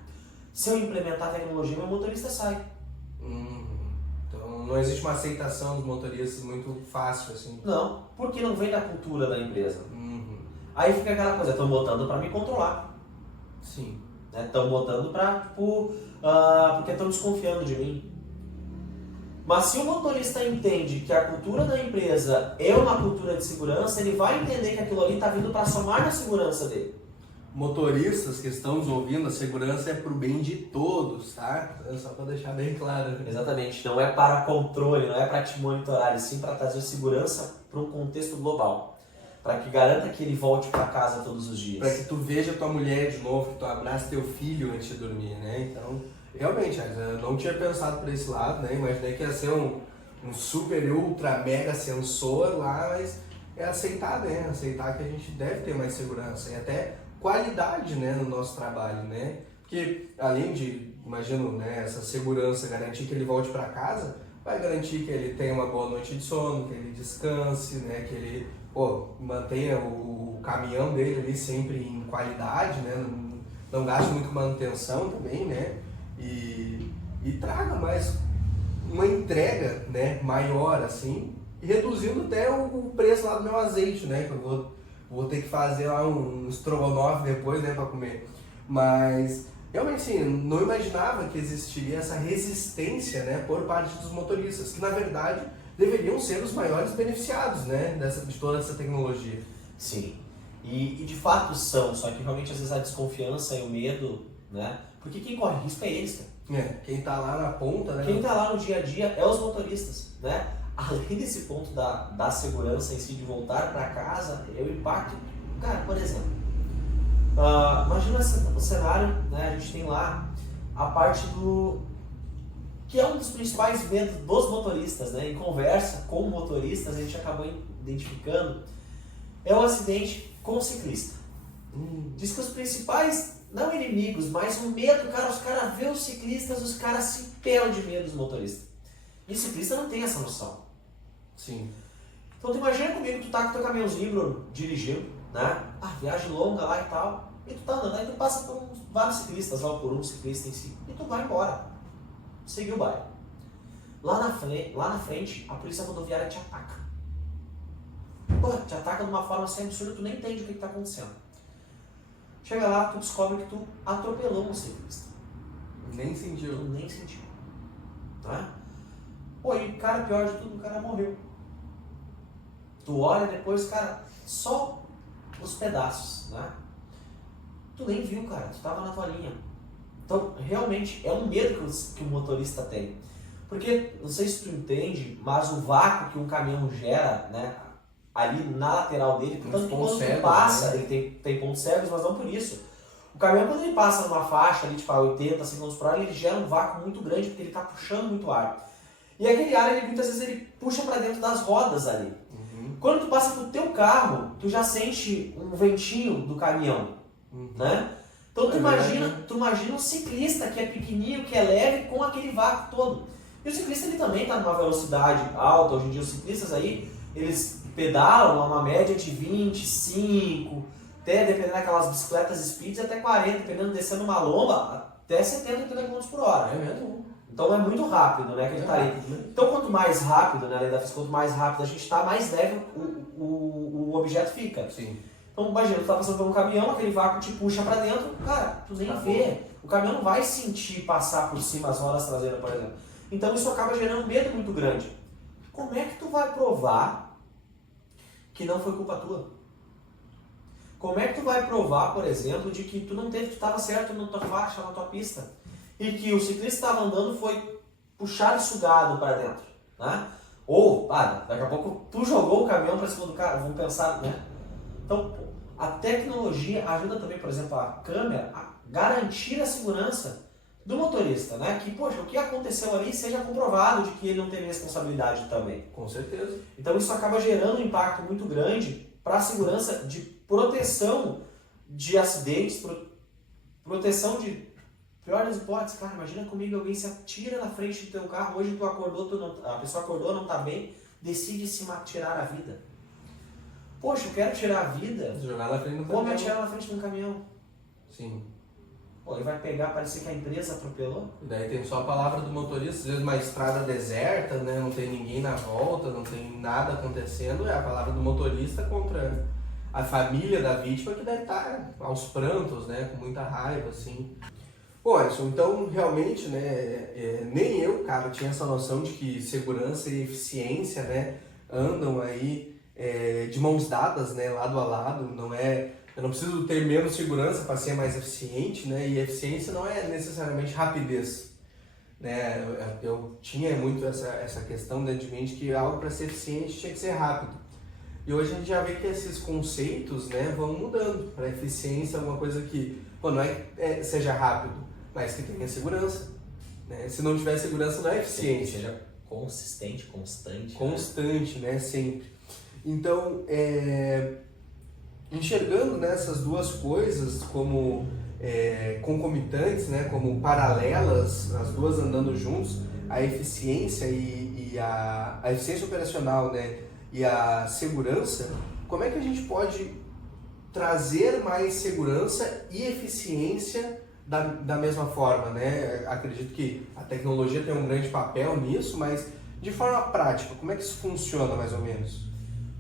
se eu implementar a tecnologia, meu motorista sai. Uhum. Não existe uma aceitação dos motoristas muito fácil, assim. Não, porque não vem da cultura da empresa. Uhum. Aí fica aquela coisa, estão botando para me controlar. Sim. Estão botando para, tipo, porque estão desconfiando de mim. Mas se o motorista entende que a cultura da empresa é uma cultura de segurança, ele vai entender que aquilo ali está vindo para somar na segurança dele. Motoristas que estão nos ouvindo, a segurança é pro bem de todos, tá? Só para deixar bem claro. Exatamente, não é para controle, não é para te monitorar, e sim para trazer segurança para um contexto global. Para que garanta que ele volte para casa todos os dias. Para que tu veja tua mulher de novo, que tu abrace teu filho antes de dormir, né? Então, realmente, eu não tinha pensado por esse lado, né? Imaginei que ia ser um super, ultra, mega sensor lá, mas é aceitar, né? Aceitar que a gente deve ter mais segurança e até qualidade, né, no nosso trabalho, né? Porque além de, imagino, né, essa segurança, garantir que ele volte para casa, vai garantir que ele tenha uma boa noite de sono, que ele descanse, né, que ele mantenha o caminhão dele ali sempre em qualidade, né, não gaste muito com manutenção também, né, e traga mais uma entrega, né, maior assim, e reduzindo até o preço lá do meu azeite, né, que eu vou ter que fazer lá um estrogonofe depois, né, para comer. Mas realmente sim, não imaginava que existiria essa resistência, né, por parte dos motoristas, que na verdade deveriam ser os maiores beneficiados, né, de toda essa tecnologia. Sim, e de fato são, só que realmente às vezes a desconfiança e o medo, né, porque quem corre risco é eles, cara. Quem tá lá na ponta, né? Quem tá lá no dia a dia é os motoristas, né? Além desse ponto da segurança em si, de voltar para casa, é o impacto. Cara, por exemplo, imagina o cenário, né? A gente tem lá a parte do... que é um dos principais medos dos motoristas, né? Em conversa com motoristas, a gente acabou identificando, é o acidente com o ciclista. Diz que os principais, não inimigos, mas o medo, cara, os caras vê os ciclistas, os caras se pelam de medo dos motoristas. E o ciclista não tem essa noção. Sim. Então tu imagina comigo, tu tá com teu caminhãozinho, Bruno, dirigindo, né? Viagem longa lá e tal, e tu tá andando, aí tu passa por vários ciclistas, lá por um ciclista em si, e tu vai embora. Seguiu o bairro. Lá na frente, a polícia rodoviária te ataca. Pô, te ataca de uma forma assim absurda, tu nem entende o que tá acontecendo. Chega lá, tu descobre que tu atropelou um ciclista. Nem sentiu. Tu nem sentiu. Tá? Pô, e cara, pior de tudo, o cara morreu. Tu olha depois, cara, só os pedaços, né? Tu nem viu, cara, tu tava na tua linha. Então, realmente, é um medo que o motorista tem. Porque, não sei se tu entende, mas o vácuo que um caminhão gera, né, ali na lateral dele, portanto, quando tu passa, né? Ele tem pontos cegos, mas não por isso. O caminhão, quando ele passa numa faixa ali, tipo a 80 km por hora, ele gera um vácuo muito grande, porque ele está puxando muito ar. E aquele ar, muitas vezes, ele puxa para dentro das rodas ali. Quando tu passa pro teu carro, tu já sente um ventinho do caminhão, né? Então tu imagina um ciclista que é pequenininho, que é leve, com aquele vácuo todo. E o ciclista, ele também está numa velocidade alta. Hoje em dia os ciclistas aí, eles pedalam a uma média de 25, até dependendo daquelas bicicletas speeds, até 40, dependendo, descendo uma lomba, até 70 km por hora. É mesmo? Então é muito rápido, né, que ele tá ali. Então quanto mais rápido, né, além da física, quanto mais rápido a gente está, mais leve o objeto fica. Sim. Então imagina, tu tá passando por um caminhão, aquele vácuo te puxa pra dentro, cara, tu nem vê. O caminhão não vai sentir passar por cima as rodas traseiras, por exemplo. Então isso acaba gerando um medo muito grande. Como é que tu vai provar que não foi culpa tua? Como é que tu vai provar, por exemplo, de que tu não teve, tu estava certo na tua faixa, na tua pista, e que o ciclista estava andando foi puxado e sugado para dentro, né? Ou, daqui a pouco tu jogou o caminhão para cima do cara, vamos pensar, né? Então, a tecnologia ajuda também, por exemplo, a câmera a garantir a segurança do motorista, né? Que, poxa, o que aconteceu ali seja comprovado de que ele não teve responsabilidade também. Com certeza. Então isso acaba gerando um impacto muito grande para a segurança de proteção de acidentes, proteção de piores hipóteses. Cara, imagina comigo, alguém se atira na frente do teu carro, hoje tu acordou, a pessoa acordou, não está bem, decide se tirar a vida. Poxa, eu quero tirar a vida. Jogar na frente do caminhão. Como caminhão. atirar na frente de um caminhão? Sim. Pô, aí vai pegar, parecer que a empresa atropelou. E daí tem só a palavra do motorista, às vezes uma estrada deserta, né? Não tem ninguém na volta, não tem nada acontecendo, é a palavra do motorista contra a família da vítima que deve estar aos prantos, né? Com muita raiva, assim. Bom, Alisson, então realmente, né, nem eu, cara, tinha essa noção de que segurança e eficiência, né, andam aí de mãos dadas, né, lado a lado. Eu não preciso ter menos segurança para ser mais eficiente, né, e eficiência não é necessariamente rapidez, né. Eu tinha muito essa questão dentro de mente que algo para ser eficiente tinha que ser rápido. E hoje a gente já vê que esses conceitos, né, vão mudando. Para eficiência é uma coisa que, pô, não seja rápido, mas que tenha segurança, né? Se não tiver segurança, não é eficiência. Seja consistente, constante. Constante, né? Sempre. Então, enxergando nessas duas coisas como concomitantes, né? Como paralelas, as duas andando juntos, a eficiência e a eficiência operacional, né? E a segurança, como é que a gente pode trazer mais segurança e eficiência da mesma forma, né? Acredito que a tecnologia tem um grande papel nisso, mas de forma prática, como é que isso funciona mais ou menos?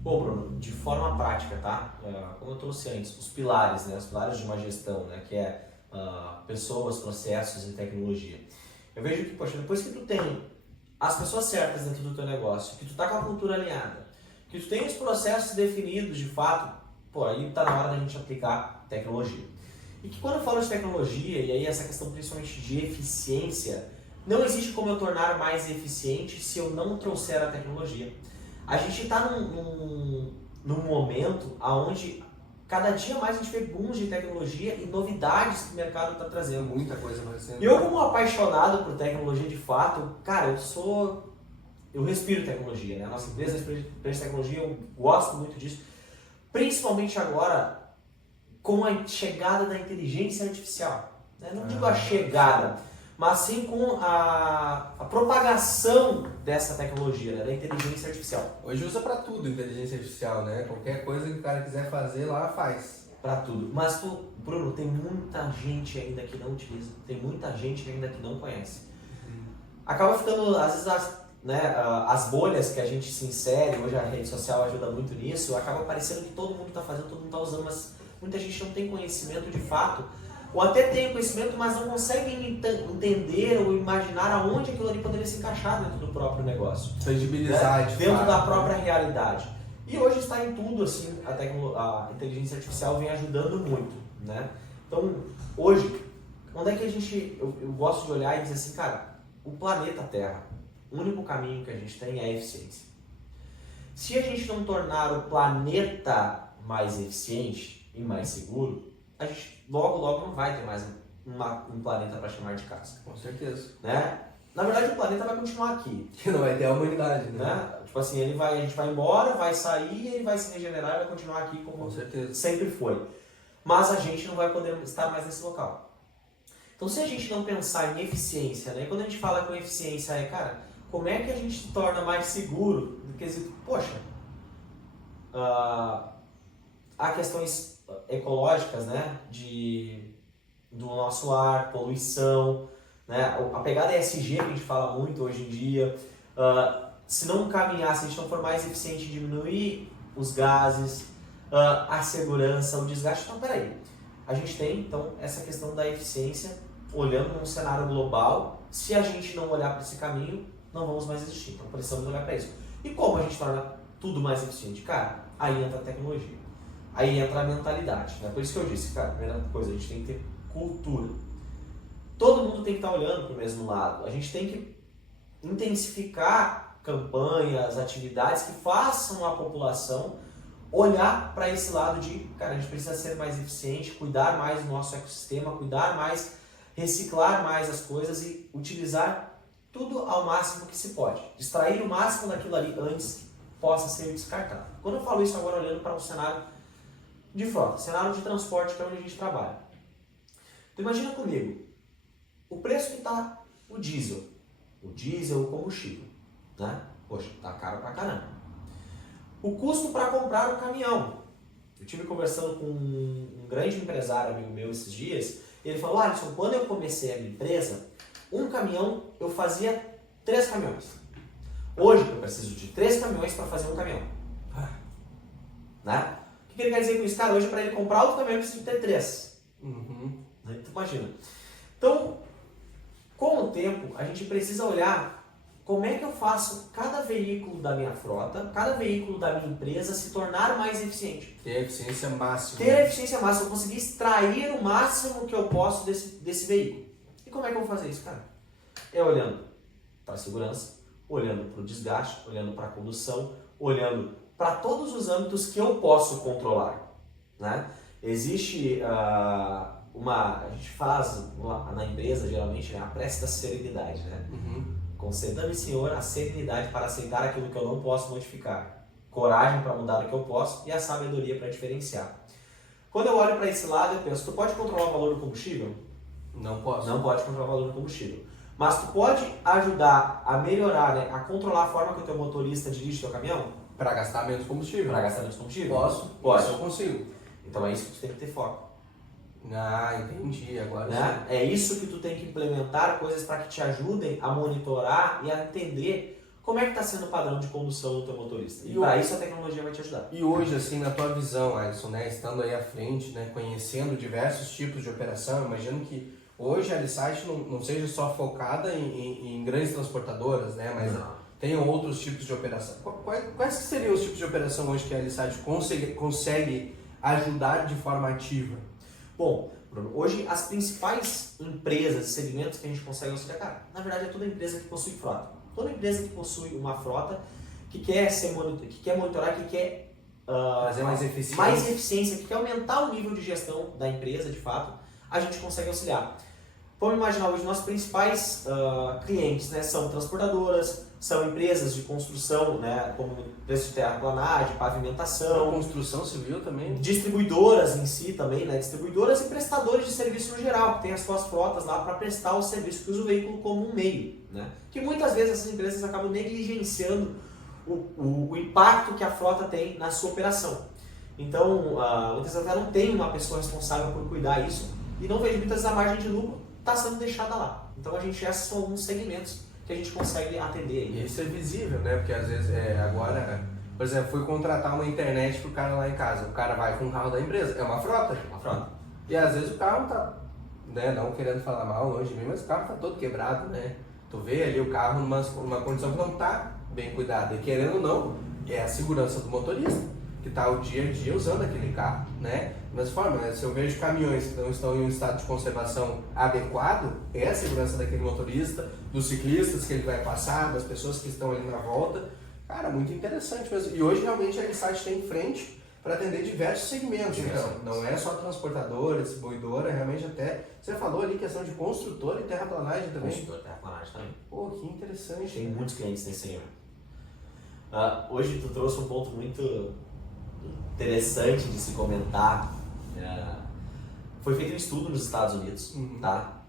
Bom, Bruno, de forma prática, tá? Como eu trouxe antes, os pilares, né? Os pilares de uma gestão, né? Que é pessoas, processos e tecnologia. Eu vejo que, poxa, depois que tu tem as pessoas certas dentro do teu negócio, que tu tá com a cultura alinhada, que tu tem os processos definidos de fato, pô, aí tá na hora da gente aplicar tecnologia. E que quando eu falo de tecnologia, e aí essa questão principalmente de eficiência, não existe como eu tornar mais eficiente se eu não trouxer a tecnologia. A gente está num momento onde cada dia mais a gente vê booms de tecnologia e novidades que o mercado está trazendo. Muita coisa aparecendo. Eu, como apaixonado por tecnologia de fato, cara, eu respiro tecnologia, né? A nossa empresa de tecnologia, eu gosto muito disso. Principalmente agora, com a chegada da inteligência artificial. Né? Não digo a chegada, mas sim com a propagação dessa tecnologia, né? Da inteligência artificial. Hoje usa para tudo inteligência artificial, né? Qualquer coisa que o cara quiser fazer lá, faz. Para tudo. Mas, Bruno, tem muita gente ainda que não utiliza, tem muita gente ainda que não conhece. Acaba ficando, às vezes, as bolhas que a gente se insere, hoje a rede social ajuda muito nisso, acaba parecendo que todo mundo está fazendo, todo mundo está usando, mas muita gente não tem conhecimento de fato, ou até tem conhecimento, mas não consegue entender ou imaginar aonde aquilo ali poderia se encaixar dentro do próprio negócio. Tangibilizar, né? Dentro da própria realidade. E hoje está em tudo, assim, a inteligência artificial vem ajudando muito, né? Então, hoje, onde é que eu gosto de olhar e dizer assim, cara, o planeta Terra, o único caminho que a gente tem é a eficiência. Se a gente não tornar o planeta mais eficiente e mais seguro, a gente logo não vai ter mais um planeta para chamar de casa. Com certeza. Né? Na verdade, o planeta vai continuar aqui. Que não vai ter a humanidade, né? Tipo assim, a gente vai embora, vai sair, ele vai se regenerar e vai continuar aqui como sempre foi. Mas a gente não vai poder estar mais nesse local. Então, se a gente não pensar em eficiência, né? Quando a gente fala com eficiência, cara, como é que a gente se torna mais seguro? Do quesito, poxa, há questões ecológicas, né? Do nosso ar, poluição, né? A pegada ESG que a gente fala muito hoje em dia. Se não caminhar, se a gente não for mais eficiente em diminuir os gases, a segurança, o desgaste, então peraí. A gente tem então essa questão da eficiência olhando num cenário global. Se a gente não olhar para esse caminho, não vamos mais existir. Então precisamos olhar para isso. E como a gente torna tudo mais eficiente? Cara, aí entra a tecnologia. Aí entra a mentalidade. Né? Por isso que eu disse, cara, a primeira coisa, a gente tem que ter cultura. Todo mundo tem que estar olhando para o mesmo lado. A gente tem que intensificar campanhas, atividades que façam a população olhar para esse lado de, cara, a gente precisa ser mais eficiente, cuidar mais do nosso ecossistema, cuidar mais, reciclar mais as coisas e utilizar tudo ao máximo que se pode. Extrair o máximo daquilo ali antes que possa ser descartado. Quando eu falo isso agora olhando para um cenário de frota, cenário de transporte, que é onde a gente trabalha. Então imagina comigo, o preço que está o diesel, o combustível, né? Poxa, tá caro pra caramba. O custo para comprar o caminhão. Eu tive conversando com um grande empresário amigo meu esses dias, Ele falou, Alisson, quando eu comecei a minha empresa, um caminhão eu fazia 3 caminhões. Hoje eu preciso de 3 caminhões para fazer um caminhão. Né? O que ele quer dizer com isso? Cara, hoje para ele comprar outro caminhão ele precisa ter 3. Né? Tu imagina. Então, com o tempo, a gente precisa olhar como é que eu faço cada veículo da minha frota, cada veículo da minha empresa se tornar mais eficiente. Ter a eficiência máxima. Ter a eficiência máxima, eu conseguir extrair o máximo que eu posso desse veículo. E como é que eu vou fazer isso, cara? É olhando para a segurança, olhando para o desgaste, olhando para a condução, olhando para todos os âmbitos que eu posso controlar. Né? Existe a gente faz na empresa, geralmente, né, a prece da serenidade. Né? Conceda-me, Senhor, a serenidade para aceitar aquilo que eu não posso modificar, coragem para mudar o que eu posso e a sabedoria para diferenciar. Quando eu olho para esse lado, eu penso, tu pode controlar o valor do combustível? Não posso. Não pode controlar o valor do combustível. Mas tu pode ajudar a melhorar, né, a controlar a forma que o teu motorista dirige o teu caminhão? Para gastar menos combustível. Para gastar menos combustível? Posso. Pode. Isso eu consigo. Então é isso que tu tem que ter foco. Ah, entendi. Agora Né? É isso que tu tem que implementar, coisas para que te ajudem a monitorar e a entender como é que está sendo o padrão de condução do teu motorista. E para isso a tecnologia vai te ajudar. E hoje, assim, na tua visão, Alisson, né, estando aí à frente, né, conhecendo diversos tipos de operação, eu imagino que hoje a Alisite não seja só focada em grandes transportadoras, né, mas tenham outros tipos de operação. Quais que seriam os tipos de operação hoje que a Alisite consegue ajudar de forma ativa? Bom, Bruno, hoje as principais empresas e segmentos que a gente consegue auxiliar, cara, na verdade é toda empresa que possui frota. Toda empresa que possui uma frota que quer monitorar, que quer fazer mais eficiência, que quer aumentar o nível de gestão da empresa, de fato, a gente consegue auxiliar. Vamos imaginar hoje, nossos principais clientes, né, são transportadoras, são empresas de construção, né, como empresas de terraplanagem, pavimentação. Construção civil também. Distribuidoras em si também, né, distribuidoras e prestadores de serviço no geral, que tem as suas frotas lá para prestar o serviço, que usa o veículo como um meio. Né, que muitas vezes essas empresas acabam negligenciando o impacto que a frota tem na sua operação. Então, muitas vezes até não tem uma pessoa responsável por cuidar disso e não vejo muitas vezes a margem de lucro está sendo deixada lá. Então, esses são alguns segmentos que a gente consegue atender. E isso é visível, né? Porque às vezes, agora, por exemplo, fui contratar uma internet pro cara lá em casa. O cara vai com o carro da empresa. É uma frota. Uma frota. E às vezes o carro tá, né, não querendo falar mal longe de mim, mas o carro tá todo quebrado, né? Tu vê ali o carro numa condição que não tá bem cuidada. E querendo ou não, é a segurança do motorista, que tá o dia a dia usando aquele carro, né? Da mesma forma, né? Se eu vejo caminhões que não estão em um estado de conservação adequado, é a segurança daquele motorista, dos ciclistas que ele vai passar, das pessoas que estão ali na volta. Cara, muito interessante mesmo. E hoje realmente a Alisite tem frente para atender diversos segmentos. Então, não é só transportadora, distribuidora, realmente até... Você falou ali questão de construtora e terraplanagem também. Construtora e terraplanagem também. Pô, que interessante. Tem muitos clientes nesse segmento. Hoje tu trouxe um ponto muito interessante de se comentar. Foi feito um estudo nos Estados Unidos, tá?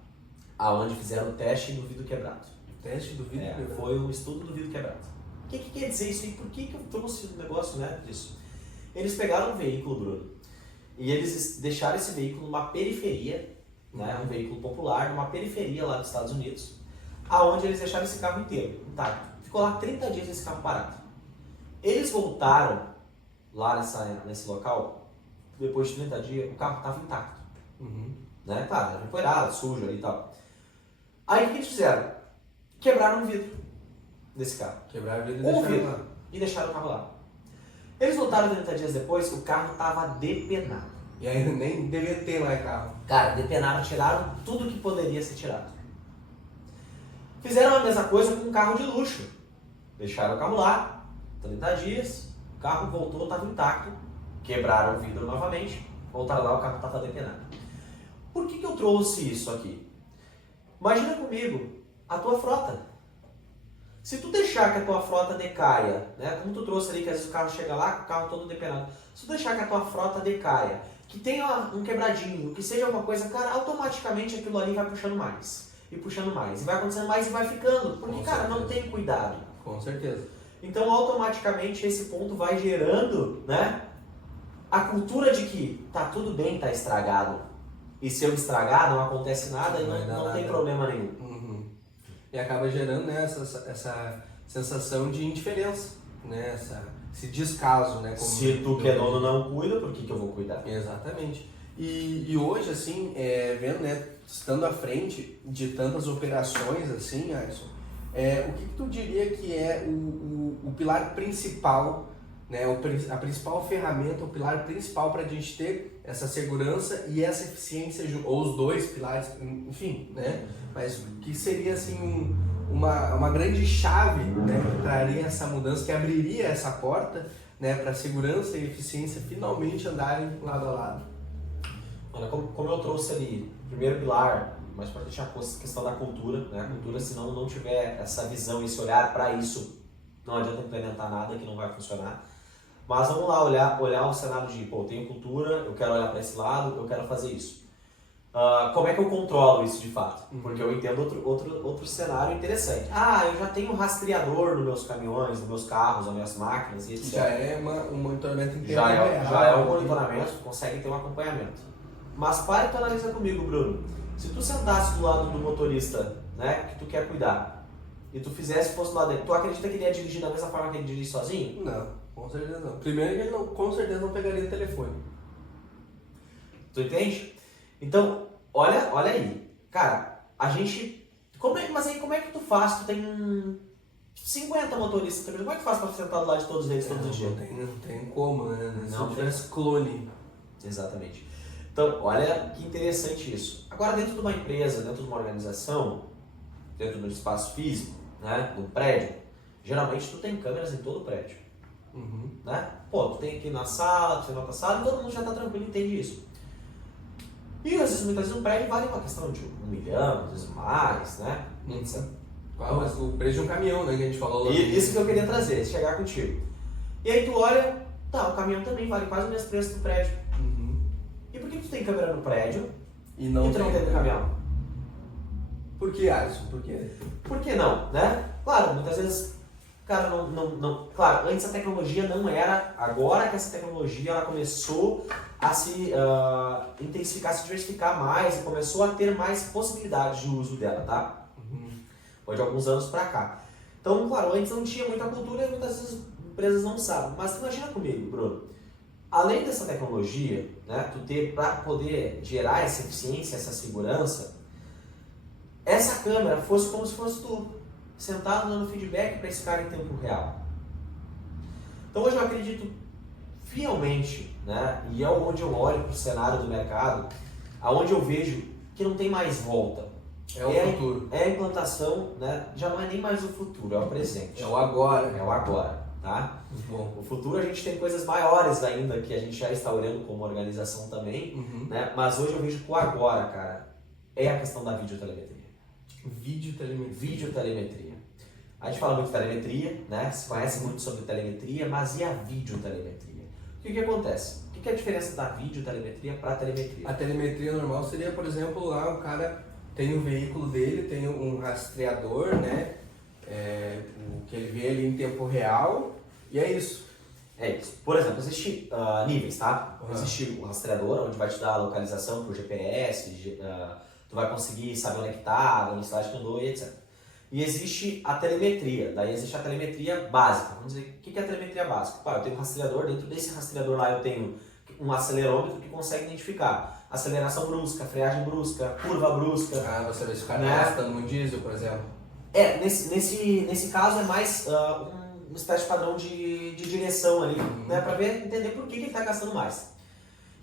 Onde fizeram o teste do vidro quebrado. Teste do vidro quebrado? Foi um estudo do vidro quebrado. O que quer dizer isso e por que eu trouxe o negócio, né, disso? Eles pegaram um veículo, Bruno, e eles deixaram esse veículo numa periferia, né, um veículo popular, numa periferia lá dos Estados Unidos, aonde eles deixaram esse carro inteiro, intacto. Ficou lá 30 dias esse carro parado. Eles voltaram lá nesse local, depois de 30 dias, o carro estava intacto. Né? Claro, era empoeirado, sujo ali e tal. Aí o que eles fizeram? Quebraram o vidro desse carro. Quebraram o vidro e deixaram lá. E deixaram o carro lá. Eles voltaram 30 dias depois, o carro estava depenado. E aí nem devia ter mais carro. Cara, depenaram, tiraram tudo que poderia ser tirado. Fizeram a mesma coisa com um carro de luxo. Deixaram o carro lá, 30 dias, o carro voltou, estava intacto, quebraram o vidro novamente, voltaram lá, o carro estava depenado. Por que eu trouxe isso aqui? Imagina comigo a tua frota. Se tu deixar que a tua frota decaia, né, como tu trouxe ali, que às vezes o carro chega lá, o carro todo depenado, se tu deixar que a tua frota decaia, que tenha um quebradinho, que seja alguma coisa, cara, automaticamente aquilo ali vai puxando mais, e vai acontecendo mais e vai ficando, porque, cara, não tem cuidado. Com certeza. Então, automaticamente, esse ponto vai gerando, né, a cultura de que tá tudo bem, tá estragado, e se eu estragar não acontece nada e Não vai dar não tem nada. problema nenhum. Uhum. E acaba gerando, né, essa sensação de indiferença, né, esse descaso, né? Como Se tu que é dono não cuida, por que eu vou cuidar? Exatamente. E hoje, assim, vendo, né, estando à frente de tantas operações, assim, Alisson, o que tu diria que é o pilar principal, né, a principal ferramenta, o pilar principal para a gente ter essa segurança e essa eficiência, ou os dois pilares, enfim, né? Mas que seria, assim, uma grande chave, né, que traria essa mudança, que abriria essa porta, né, para a segurança e eficiência finalmente andarem lado a lado. Olha, como eu trouxe ali, primeiro pilar, mas para deixar a questão da cultura, né? A cultura, se não tiver essa visão, esse olhar para isso, não adianta implementar nada que não vai funcionar. Mas vamos lá olhar o cenário de, pô, eu tenho cultura, eu quero olhar para esse lado, eu quero fazer isso. Como é que eu controlo isso de fato? Porque eu entendo outro cenário interessante. Eu já tenho rastreador nos meus caminhões, nos meus carros, nas minhas máquinas e etc. Já é um monitoramento inteiro. Já é um monitoramento, consegue ter um acompanhamento. Mas para e tu analisa comigo, Bruno. Se tu sentasse do lado do motorista, né, que tu quer cuidar, e tu fosse do lado dele, tu acredita que ele ia dirigir da mesma forma que ele dirige sozinho? Não, com certeza não. Primeiro que ele com certeza não pegaria o telefone. Tu entende? Então, olha aí. Cara, a gente... Mas aí como é que tu faz? Tu tem 50 motoristas, como é que tu faz para sentar do lado de todos eles todos os dias? Não tem como, né? Se Não não tivesse clone. Exatamente. Então, olha que interessante isso. Agora, dentro de uma empresa, dentro de uma organização, dentro de um espaço físico, né, de um prédio, geralmente tu tem câmeras em todo o prédio. Uhum. Né? Pô, tu tem aqui na sala, tu tem na outra sala, e todo mundo já está tranquilo e entende isso. E às vezes, muitas vezes, um prédio vale uma questão de 1 milhão, às vezes mais, né? Mas o preço de um caminhão, né, que a gente falou lá. E isso que eu queria trazer, chegar contigo. E aí tu olha, tá, o caminhão também vale quase o mesmo preço do prédio. E por que tu tem câmera no prédio e tu não tem no caminhão? Por que, Alisson? Por quê? Por que não, né? Claro, muitas vezes, cara, claro, antes a tecnologia não era, agora que essa tecnologia ela começou a se intensificar, se diversificar mais e começou a ter mais possibilidades de uso dela, tá? Foi de alguns anos pra cá. Então, claro, antes não tinha muita cultura e muitas vezes as empresas não sabem. Mas imagina comigo, Bruno. Além dessa tecnologia, né, tu ter para poder gerar essa eficiência, essa segurança, essa câmera fosse como se fosse tu, sentado dando feedback para esse cara em tempo real. Então hoje eu acredito fielmente, né, e é onde eu olho para o cenário do mercado, aonde eu vejo que não tem mais volta. É o futuro. É a implantação, né, já não é nem mais o futuro, é o presente. É o agora. É o agora. Tá? Bom. No futuro a gente tem coisas maiores ainda que a gente já está olhando como organização também, né? Mas hoje eu vejo que o agora, cara, é a questão da videotelemetria. Videotelemetria. A gente fala muito de telemetria, né? Se conhece muito sobre telemetria, mas e a videotelemetria? O que acontece? O que é a diferença da videotelemetria para a telemetria? A telemetria normal seria, por exemplo, lá o cara tem o veículo dele, tem um rastreador, né? Que ele vê ali em tempo real, e é isso. É isso. Por exemplo, existem níveis, tá? Existe o rastreador, onde vai te dar a localização por GPS, tu vai conseguir saber onde é que tá, a velocidade que andou e etc. E existe a telemetria, daí existe a telemetria básica. Vamos dizer, o que é a telemetria básica? Eu tenho um rastreador, dentro desse rastreador lá eu tenho um acelerômetro que consegue identificar aceleração brusca, freagem brusca, curva brusca. Você vê se o cara está gastando muito diesel, por exemplo. Nesse caso é mais uma espécie de padrão de direção ali, né, para entender por que ele está gastando mais.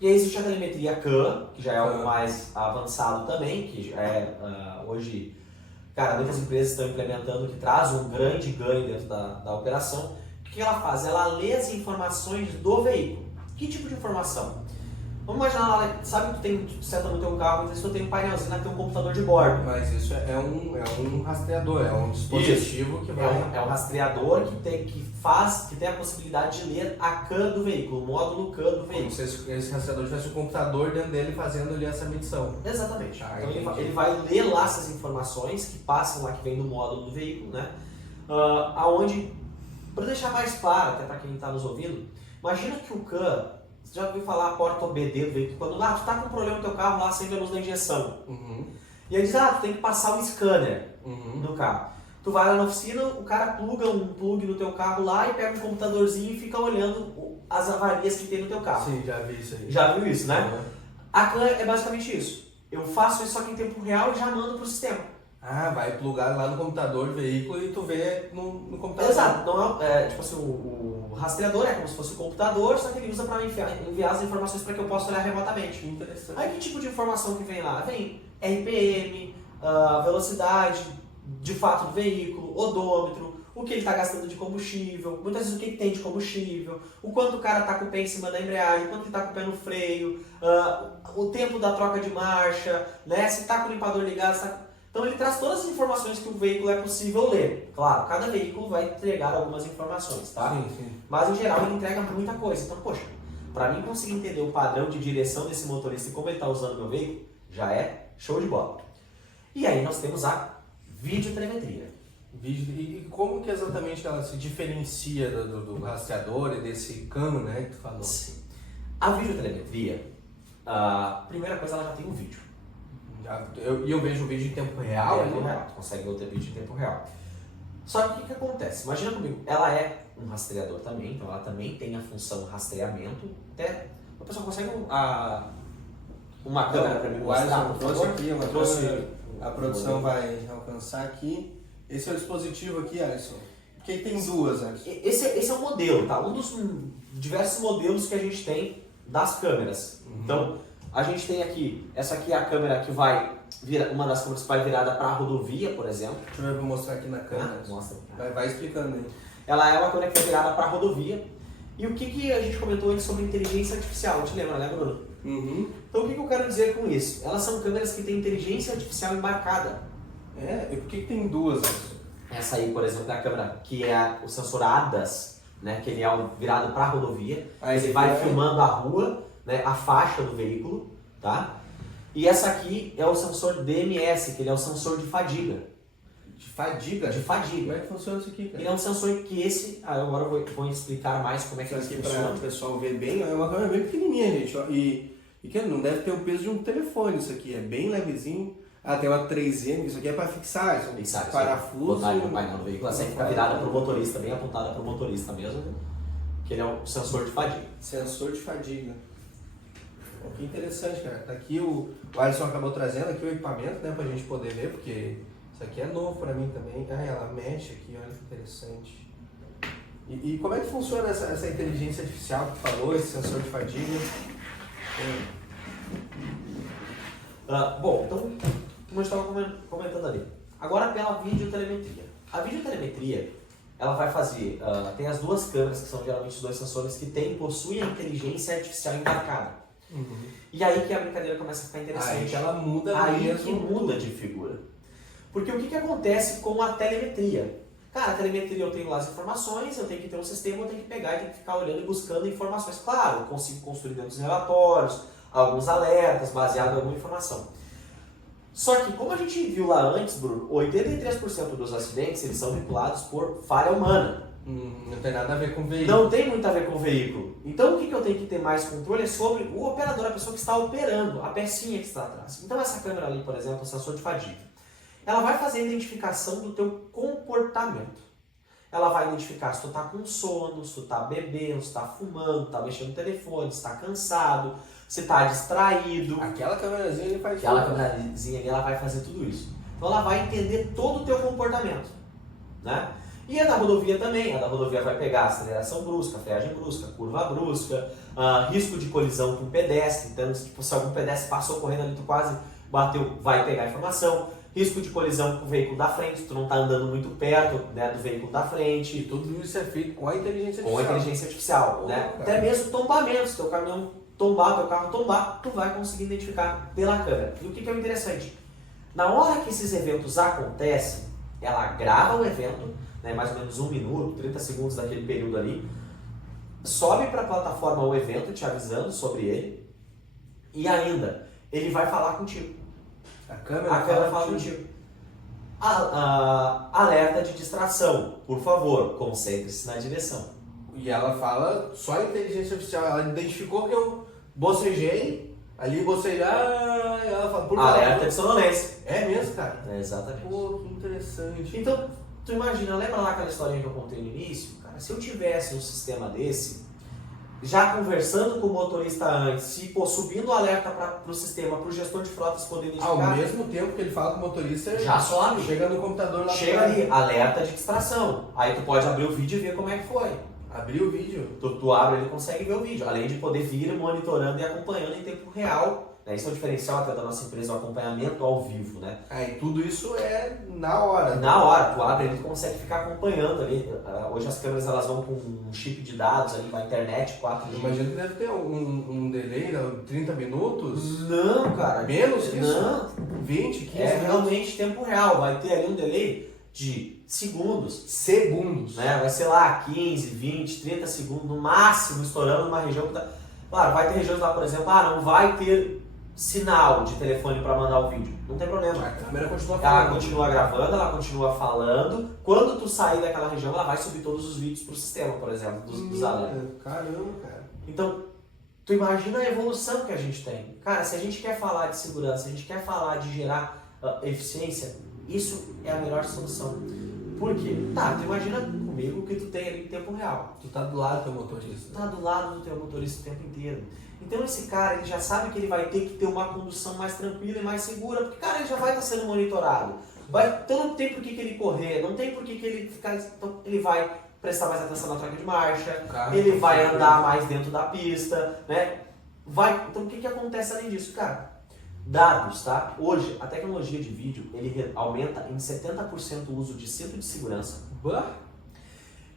E aí existe a telemetria CAN, que já é algo mais avançado também, que já é hoje, cara, muitas empresas estão implementando, que traz um grande ganho dentro da operação. O que ela faz? Ela lê as informações do veículo. Que tipo de informação? Vamos imaginar lá, sabe que tu senta no teu carro, às vezes tu tem um painelzinho lá que tem um computador de bordo. Mas isso é um rastreador, é um dispositivo que vai... É um rastreador que tem a possibilidade de ler a CAN do veículo, o módulo CAN do veículo. Como se esse rastreador tivesse um computador dentro dele fazendo ali essa medição. Exatamente. Então ele vai ler lá essas informações que passam lá, que vem do módulo do veículo, né? Aonde, para deixar mais claro, até para quem está nos ouvindo, imagina que o CAN Você já ouviu falar a porta OBD do veículo? Quando tu tá com um problema no teu carro, lá acende a luz da injeção. E aí diz, tu tem que passar o scanner no carro. Tu vai lá na oficina, o cara pluga um plug no teu carro lá e pega um computadorzinho e fica olhando as avarias que tem no teu carro. Sim, já vi isso aí. Já viu isso, né? A CAN é basicamente isso. Eu faço isso só que em tempo real e já mando pro sistema. Ah, vai plugar lá no computador do veículo e tu vê no computador. Exato. Não tipo assim, o rastreador é como se fosse o computador, só que ele usa para enviar as informações para que eu possa olhar remotamente. Interessante. Aí que tipo de informação que vem lá? Vem RPM, velocidade de fato do veículo, odômetro, o que ele está gastando de combustível, muitas vezes o que ele tem de combustível, o quanto o cara está com o pé em cima da embreagem, o quanto ele está com o pé no freio, o tempo da troca de marcha, né? Se está com o limpador ligado, se tá... Então ele traz todas as informações que o veículo é possível ler. Claro, cada veículo vai entregar algumas informações, tá? Sim. Mas em geral ele entrega muita coisa. Então, poxa, para mim conseguir entender o padrão de direção desse motorista e como ele está usando o meu veículo, já é show de bola. E aí nós temos a videotelemetria. E como que exatamente ela se diferencia do rastreador e desse cano, né, que tu falou? Sim. A videotelemetria, a primeira coisa, ela já tem um vídeo. E eu vejo o vídeo em tempo real? Em tempo real. Tu consegue ver o teu vídeo em tempo real. Só que o que acontece? Imagina comigo, ela é um rastreador também, então ela também tem a função rastreamento. Até a pessoa consegue uma câmera para mim mostrar, por trouxe favor? aqui uma Trouxe. câmera. A produção vai alcançar aqui. Esse é o dispositivo aqui, Alisson. Porque tem duas, Alisson. Esse é o modelo, tá? Um dos diversos modelos que a gente tem das câmeras. Então, a gente tem aqui, essa aqui é a câmera que vai virar, uma das câmeras que vai virada para a rodovia, por exemplo. Deixa eu ver, vou mostrar aqui na câmera. Mostra. Vai explicando aí. Ela é uma câmera que é virada para a rodovia. E o que a gente comentou antes sobre inteligência artificial? Te lembra, né, Bruno? Então, o que eu quero dizer com isso? Elas são câmeras que têm inteligência artificial embarcada. E por que tem duas, Alisson? Essa aí, por exemplo, é a câmera que é o sensor ADAS, né, que ele é virado para a rodovia. Ele vai filmando a rua, né, a faixa do veículo, tá? E essa aqui é o sensor DMS, que ele é o sensor de fadiga. De fadiga? De fadiga. Como é que funciona isso aqui, cara? Ele é um sensor que agora eu vou explicar mais como é que ele aqui funciona. para o pessoal ver bem, é uma câmera bem pequenininha, gente. Ó, e que não deve ter o peso de um telefone isso aqui, é bem levezinho. Tem uma 3M, isso aqui é para fixar, Fixar, parafuso. Botar no painel do veículo, assim fica virada para o motorista, bem apontada para o motorista mesmo, né? Que ele é um sensor de fadiga. Sensor de fadiga. Que interessante, cara. Tá aqui o Alisson acabou trazendo aqui o equipamento, né, pra gente poder ver, porque isso aqui é novo pra mim também. Ela mexe aqui, olha que interessante. E como é que funciona essa inteligência artificial que tu falou, esse sensor de fadiga? Bom, então, como eu estava comentando ali, agora pela videotelemetria. A videotelemetria, ela vai fazer, tem as duas câmeras, que são geralmente os dois sensores que possuem a inteligência artificial embarcada. E aí que a brincadeira começa a ficar interessante. Aí que ela muda aí mesmo. que muda de figura. Porque o que acontece com a telemetria? Cara, a telemetria eu tenho lá as informações, eu tenho que ter um sistema, eu tenho que pegar e tenho que ficar olhando e buscando informações. Claro, eu consigo construir dentro dos relatórios, alguns alertas, baseado em alguma informação. Só que, como a gente viu lá antes, Bruno, 83% dos acidentes eles são vinculados por falha humana. Não tem nada a ver com o veículo. Não tem muito a ver com o veículo. Então, o que eu tenho que ter mais controle é sobre o operador, a pessoa que está operando, a pecinha que está atrás. Então, essa câmera ali, por exemplo, o sensor de fadiga, ela vai fazer a identificação do teu comportamento. Ela vai identificar se tu está com sono, se tu está bebendo, se tu está fumando, está mexendo no telefone, se está cansado, se está distraído. Aquela câmerazinha ele faz Aquela tudo. câmerazinha ali, ela vai fazer tudo isso. Então, ela vai entender todo o teu comportamento, né? E a da rodovia também. A da rodovia vai pegar aceleração brusca, freagem brusca, curva brusca, risco de colisão com pedestre. Então, se algum pedestre passou correndo ali, tu quase bateu, vai pegar a informação. Risco de colisão com o veículo da frente, tu não está andando muito perto, né, do veículo da frente. E tudo isso é feito com a inteligência artificial. Com a inteligência artificial, né? Até mesmo tombamento, se teu caminhão tombar, teu carro tombar, tu vai conseguir identificar pela câmera. E o que é o interessante? Na hora que esses eventos acontecem, ela grava o evento, né, mais ou menos 1 minuto, 30 segundos daquele período ali, sobe para a plataforma o evento te avisando sobre ele e ainda ele vai falar contigo. A câmera fala contigo. Alerta de distração. Por favor, concentre-se na direção. E ela fala só a inteligência artificial, ela identificou que eu bocejei, ali bocejar, e ela fala, por favor. Alerta de sonolência. É mesmo, cara? É, exatamente. Pô, que interessante. Então, tu imagina, lembra lá aquela historinha que eu contei no início? Cara, se eu tivesse um sistema desse, já conversando com o motorista antes, e subindo o alerta para o sistema, para o gestor de frotas poder identificar. Ao mesmo tempo que ele fala com o motorista, já sobe. Chega no computador lá. Chega ali, alerta de distração. Aí tu pode abrir o vídeo e ver como é que foi. Abrir o vídeo. Tu abre, ele consegue ver o vídeo, além de poder vir monitorando e acompanhando em tempo real. Né? Isso é o diferencial até da nossa empresa, o acompanhamento ao vivo, né? Aí tudo isso é na hora. Na hora, tu abre, ele consegue ficar acompanhando ali. Hoje as câmeras elas vão com um chip de dados ali, com a internet 4G. Eu imagino que deve ter um delay, 30 minutos? Não, cara. Menos que isso? Não. 20, 15 É minutos? realmente tempo real. Vai ter ali um delay de segundos. Segundos. Né? Vai ser lá 15, 20, 30 segundos, no máximo, estourando numa região que tá... Claro, vai ter regiões lá, por exemplo, não vai ter sinal de telefone para mandar o vídeo. Não tem problema. A câmera continua Ela falando. continua gravando, ela continua falando. Quando tu sair daquela região, ela vai subir todos os vídeos pro sistema, por exemplo, dos alertas. Caramba, cara. Então, tu imagina a evolução que a gente tem. Cara, se a gente quer falar de segurança, se a gente quer falar de gerar eficiência, isso é a melhor solução. Por quê? Tá, tu imagina comigo que tu tem ali em tempo real. Tu tá do lado do teu motorista. Tu tá do lado do teu motorista o tempo inteiro. Então esse cara, ele já sabe que ele vai ter que ter uma condução mais tranquila e mais segura, porque, cara, ele já vai estar sendo monitorado. Então não tem por que ele correr, não tem por que ele ficar... Então ele vai prestar mais atenção na troca de marcha, ele vai andar mais dentro da pista, né? Então o que acontece além disso, cara? Dados, tá? Hoje, a tecnologia de vídeo, ele aumenta em 70% o uso de cinto de segurança.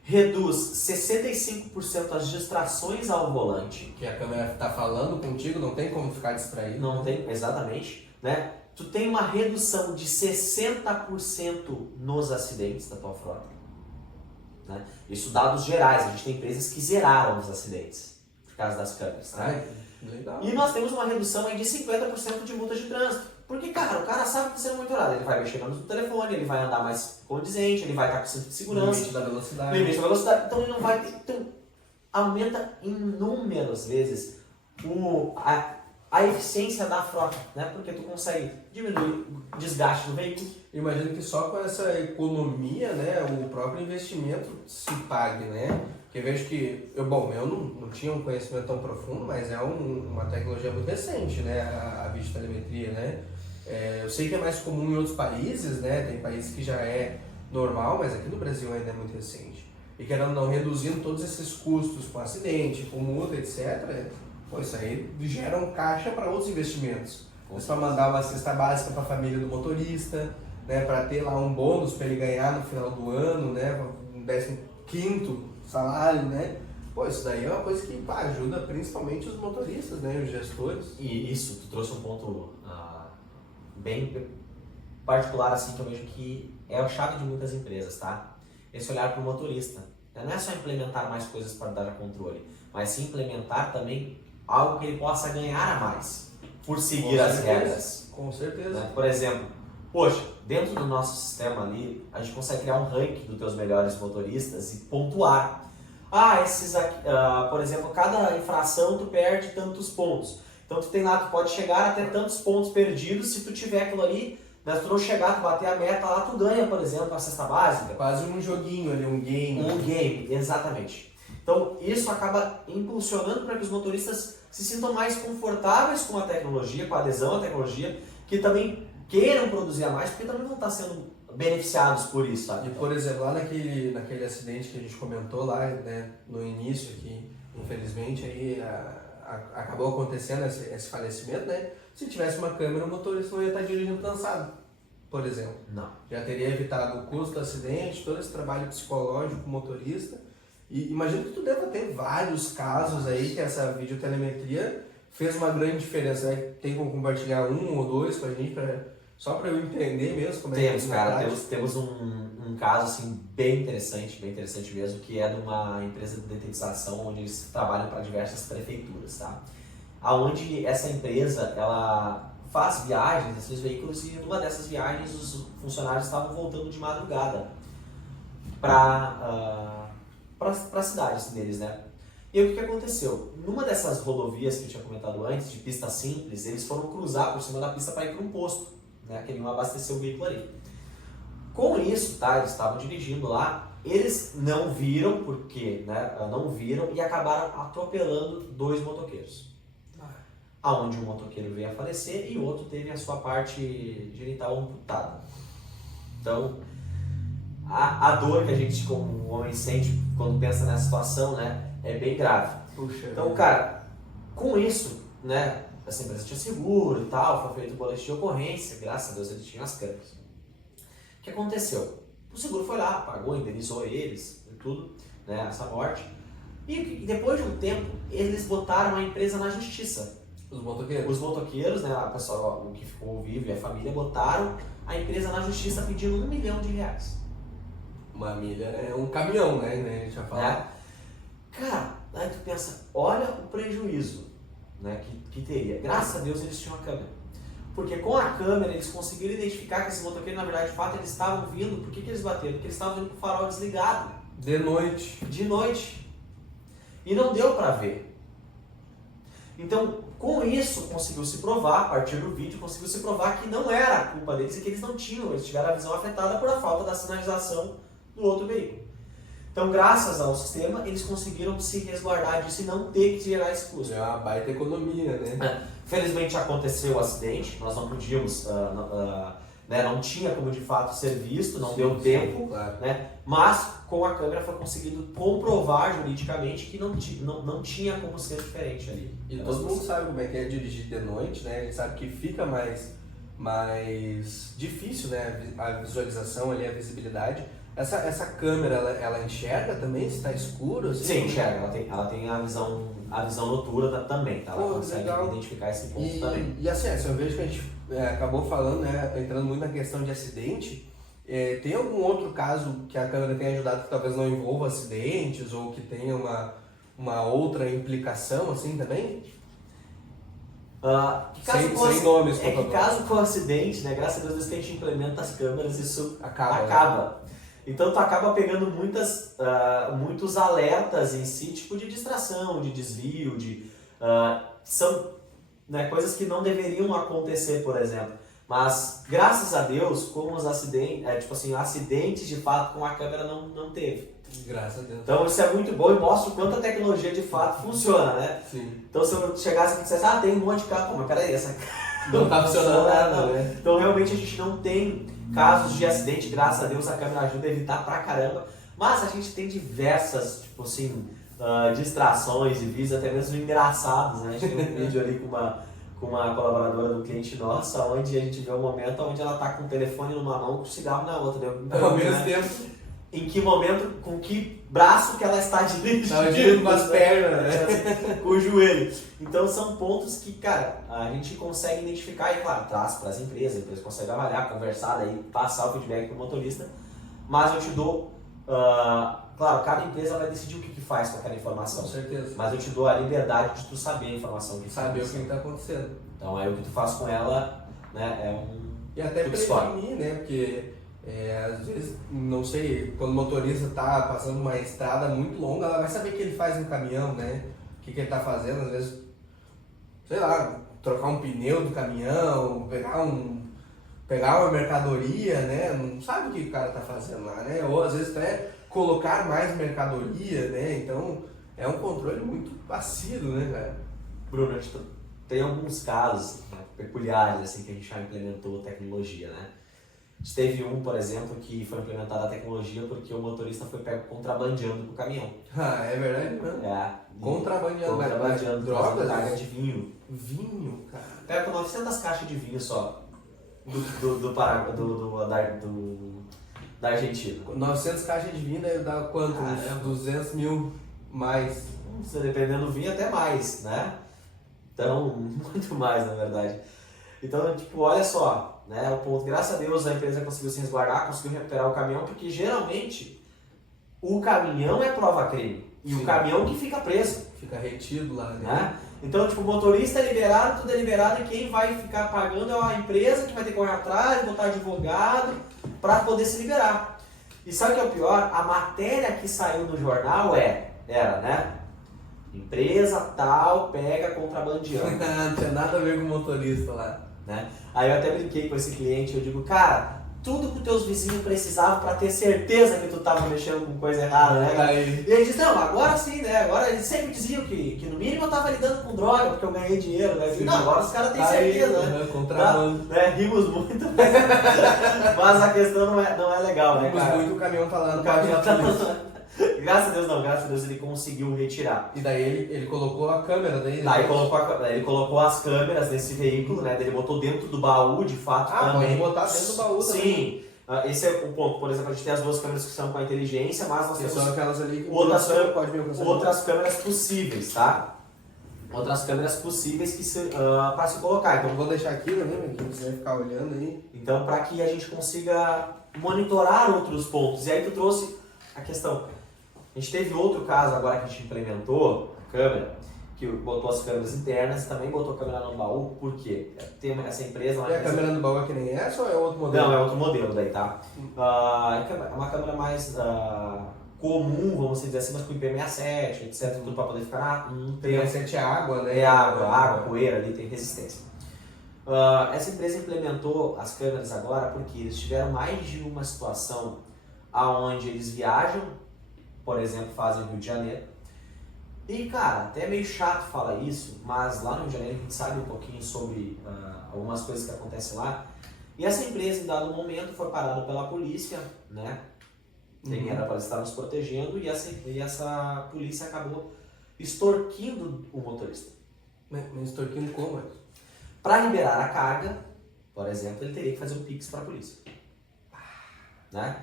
Reduz 65% as distrações ao volante. Que a câmera tá falando contigo, não tem como ficar distraído. Não tem, exatamente, né? Tu tem uma redução de 60% nos acidentes da tua frota. Né? Isso dados gerais, a gente tem empresas que zeraram os acidentes por causa das câmeras. Né? Legal. E nós temos uma redução aí de 50% de multas de trânsito. Porque, cara, o cara sabe que está sendo monitorado. Ele vai mexer no telefone, ele vai andar mais condizente, ele vai estar com cinto de segurança. Limite da velocidade. Limite da velocidade. Então ele não vai ter. Então, aumenta inúmeras vezes a eficiência da frota, né? Porque tu consegue diminuir o desgaste do veículo. Imagino que só com essa economia, né, o próprio investimento se pague, né? Porque eu vejo que, eu não tinha um conhecimento tão profundo, mas é uma tecnologia muito recente, né, a videotelemetria, né? Eu sei que é mais comum em outros países, né? Tem países que já é normal, mas aqui no Brasil ainda é muito recente. E querendo não, reduzindo todos esses custos com acidente, com multa, etc., pô, isso aí gera um caixa para outros investimentos. Para mandar uma cesta básica para a família do motorista, né? Para ter lá um bônus para ele ganhar no final do ano, né? Um 15º salário, né? Pô, isso daí é uma coisa que ajuda principalmente os motoristas, né? Os gestores. E isso, tu trouxe um ponto bem particular, assim, que eu vejo que é a chave de muitas empresas, tá? Esse olhar para o motorista. Não é só implementar mais coisas para dar controle, mas sim implementar também algo que ele possa ganhar a mais por seguir as regras. Com certeza. Né? Por exemplo, poxa, dentro do nosso sistema ali, a gente consegue criar um ranking dos teus melhores motoristas e pontuar. Esses aqui, por exemplo, cada infração tu perde tantos pontos. Então tu tem lá, tu pode chegar até tantos pontos perdidos se tu tiver aquilo ali, mas se tu não chegar, tu bater a meta lá, tu ganha, por exemplo, a cesta básica. Quase um joguinho ali, um game. Um game, exatamente. Então isso acaba impulsionando para que os motoristas se sintam mais confortáveis com a tecnologia, com a adesão à tecnologia, que também queiram produzir a mais, porque também vão estar sendo beneficiados por isso, sabe? E, por exemplo, lá naquele acidente que a gente comentou lá, né, no início, que infelizmente aí acabou acontecendo esse falecimento, né? Se tivesse uma câmera, o motorista não ia estar dirigindo cansado, por exemplo. Não. Já teria evitado o custo do acidente, todo esse trabalho psicológico com o motorista. E imagino que tu deva ter vários casos aí que essa videotelemetria fez uma grande diferença, né? Tem como compartilhar um ou dois com a gente, só para eu entender mesmo como é que temos um caso assim, bem interessante mesmo, que é de uma empresa de detetização onde eles trabalham para diversas prefeituras, tá? Onde essa empresa, ela faz viagens nesses veículos e numa dessas viagens os funcionários estavam voltando de madrugada para para a cidade deles, né? E aí o que aconteceu? Numa dessas rodovias que eu tinha comentado antes, de pista simples, eles foram cruzar por cima da pista para ir para um posto, né? Queriam abastecer o veículo ali. Com isso, tá? Eles estavam dirigindo lá, eles não viram, porque, né? Não viram e acabaram atropelando 2 motoqueiros. Aonde um motoqueiro veio a falecer e o outro teve a sua parte genital amputada. Então, a dor que a gente como homem sente quando pensa nessa situação, né, é bem grave. Puxa, então, cara, com isso, né, essa empresa tinha seguro e tal, foi feito o boletim de ocorrência, graças a Deus eles tinham as câmeras. O que aconteceu? O seguro foi lá, pagou, indenizou eles e tudo, né, essa morte. E depois de um tempo, eles botaram a empresa na justiça. Os motoqueiros? Os motoqueiros, né, a pessoa que ficou vivo e a família botaram a empresa na justiça pedindo R$1 milhão. Uma milha é um caminhão, né? A gente já fala. Cara, aí tu pensa, olha o prejuízo, né, que teria. Graças a Deus eles tinham a câmera. Porque com a câmera eles conseguiram identificar que esses motoqueiros, na verdade, de fato, eles estavam vindo. Por que eles bateram? Porque eles estavam vindo com o farol desligado. De noite. De noite. E não deu pra ver. Então, com isso, conseguiu se provar, a partir do vídeo, conseguiu se provar que não era a culpa deles e que eles não tinham, eles tiveram a visão afetada por a falta da sinalização do outro veículo. Então, graças ao sistema, eles conseguiram se resguardar disso e não ter que gerar esse custo. É uma baita economia, né? Felizmente aconteceu o acidente, nós não podíamos, né, não tinha como de fato ser visto, não deu tempo, claro. né? Mas com a câmera foi conseguido comprovar juridicamente que não tinha como ser diferente ali. E todo mundo sabe como é que é dirigir de noite, né? A gente sabe que fica mais difícil, né? A visualização ali, a visibilidade. Essa câmera, ela enxerga também se está escuro? Assim, sim, enxerga. Ela tem a visão noturna também, tá? Ela consegue identificar esse ponto também. E assim, eu vejo que a gente acabou falando, né? Entrando muito na questão de acidente. Tem algum outro caso que a câmera tenha ajudado que talvez não envolva acidentes ou que tenha uma outra implicação assim também? Sem nomes, por favor. Que caso com acidente, né? Graças a Deus que a gente implementa as câmeras, isso acaba. Né? Então tu acaba pegando muitos alertas em si, tipo de distração, de desvio, são, né, coisas que não deveriam acontecer, por exemplo. Mas graças a Deus, como os acidentes de fato com a câmera não teve. Graças a Deus. Então isso é muito bom e mostra o quanto a tecnologia de fato funciona, né? Sim. Então se eu chegasse aqui e dissesse, tem um monte de carro, mas peraí, essa não tá funcionando nada, né? Então realmente a gente não tem casos de acidente, graças a Deus a câmera ajuda a evitar pra caramba, mas a gente tem diversas, tipo assim, distrações e vídeos até mesmo engraçados, né? A gente tem um vídeo ali com uma colaboradora do cliente nossa, onde a gente vê um momento onde ela tá com o telefone numa mão e com o cigarro na outra. Ao mesmo tempo. Em que momento, com que braço que ela está dirigindo. Estava dirigindo com as pernas, né? Com o joelho. Então são pontos que, cara, a gente consegue identificar e, claro, traz para as empresas, a empresa consegue avaliar, conversar, daí passar o feedback para o motorista. Mas eu te dou, claro, cada empresa vai decidir o que faz com aquela informação. Com certeza. Mas eu te dou a liberdade de tu saber a informação que saber o que está acontecendo. Então aí o que tu faz com ela, né, é um... E até prevenir, né, porque... às vezes, não sei, quando o motorista está passando uma estrada muito longa, ela vai saber o que ele faz no caminhão, né? O que ele está fazendo, às vezes, sei lá, trocar um pneu do caminhão, pegar uma mercadoria, né? Não sabe o que o cara está fazendo lá, né? Ou às vezes até colocar mais mercadoria, né? Então, é um controle muito assíduo, né, cara? Bruno, tem alguns casos, né, peculiares, assim, que a gente já implementou tecnologia, né? Teve um, por exemplo, que foi implementada a tecnologia porque o motorista foi pego contrabandeando com o caminhão. É verdade mesmo? Contrabandeando drogas? Carga de vinho. Vinho, cara. Pega com 900 caixas de vinho só da Argentina. 900 caixas de vinho deve dar quanto? 200 mil mais. Dependendo do vinho, até mais, né? Então, muito mais, na verdade. Então, tipo, olha só, né, o ponto, graças a Deus a empresa conseguiu se resguardar, conseguiu recuperar o caminhão, porque geralmente o caminhão é prova-crime e Sim. O caminhão que fica preso. Fica retido lá, né? Então, tipo, o motorista é liberado, tudo é liberado e quem vai ficar pagando é a empresa que vai ter que correr atrás, botar advogado para poder se liberar. E sabe o que é o pior? A matéria que saiu no jornal era, né? Empresa tal pega contrabandeando. Não tinha nada a ver com o motorista lá. Né? Aí eu até brinquei com esse cliente, eu digo, cara, tudo que os teus vizinhos precisavam para ter certeza que tu tava mexendo com coisa errada, né? Aí. E ele diz, não, agora sim, né? Agora eles sempre diziam que no mínimo eu tava lidando com droga, porque eu ganhei dinheiro, né? Eu digo, não, agora os caras têm certeza, né? Contrabando. Né? Rimos muito, mas a questão não é legal, né, Rimos cara? muito, o caminhão tá lá no O caminhão tá polícia. Graças a Deus ele conseguiu retirar. E daí ele colocou a câmera daí. Daí ele colocou as câmeras nesse veículo, né? Ele botou dentro do baú, de fato, também. Pode botar dentro do baú também. Sim. Esse é o ponto. Por exemplo, a gente tem as duas câmeras que são com a inteligência, mas nós temos São aquelas ali que outras câmeras possíveis, tá? Outras câmeras possíveis que para se colocar. Então, Eu vou deixar aqui também, quem quiser ficar olhando aí. Então, para que a gente consiga monitorar outros pontos. E aí tu trouxe a questão. A gente teve outro caso agora que a gente implementou a câmera, que botou as câmeras internas e também botou a câmera no baú, por quê? Tem essa empresa... E a câmera no baú é que nem essa ou é outro modelo? Não, é outro modelo daí, tá? É uma câmera mais comum, vamos dizer assim, mas com IP67, etc, tudo para poder ficar num tempo. IP67 é água, né? É água, poeira ali, tem resistência. Essa empresa implementou as câmeras agora porque eles tiveram mais de uma situação aonde eles viajam, por exemplo, fazem Rio de Janeiro. E, cara, até é meio chato falar isso, mas lá no Rio de Janeiro a gente sabe um pouquinho sobre algumas coisas que acontecem lá. E essa empresa, em dado momento, foi parada pela polícia, né? Quem era para estar nos protegendo, e essa polícia acabou extorquindo o motorista. Mas extorquindo como? Para liberar a carga, por exemplo, ele teria que fazer um Pix para a polícia. Né?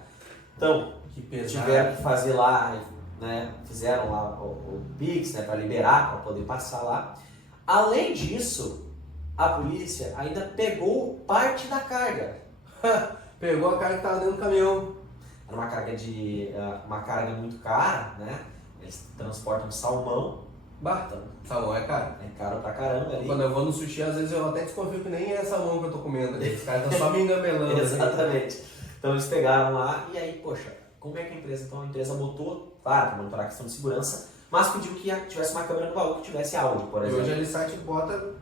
Então, tiveram que fazer lá, né? Fizeram lá o Pix, né? Para liberar, para poder passar lá. Além disso, a polícia ainda pegou parte da carga. Pegou a carga que estava dentro do caminhão. Era uma carga muito cara, né? Eles transportam salmão. Então, salmão é caro. É caro pra caramba ali. Quando eu vou no sushi, às vezes eu até desconfio que nem é salmão que eu tô comendo. Os caras estão só me engabelando. Exatamente. Então eles pegaram lá e aí, poxa, como é que a empresa? Então a empresa botou, claro, para monitorar a questão de segurança, mas pediu que tivesse uma câmera no baú que tivesse áudio, por exemplo. E hoje a Lisat bota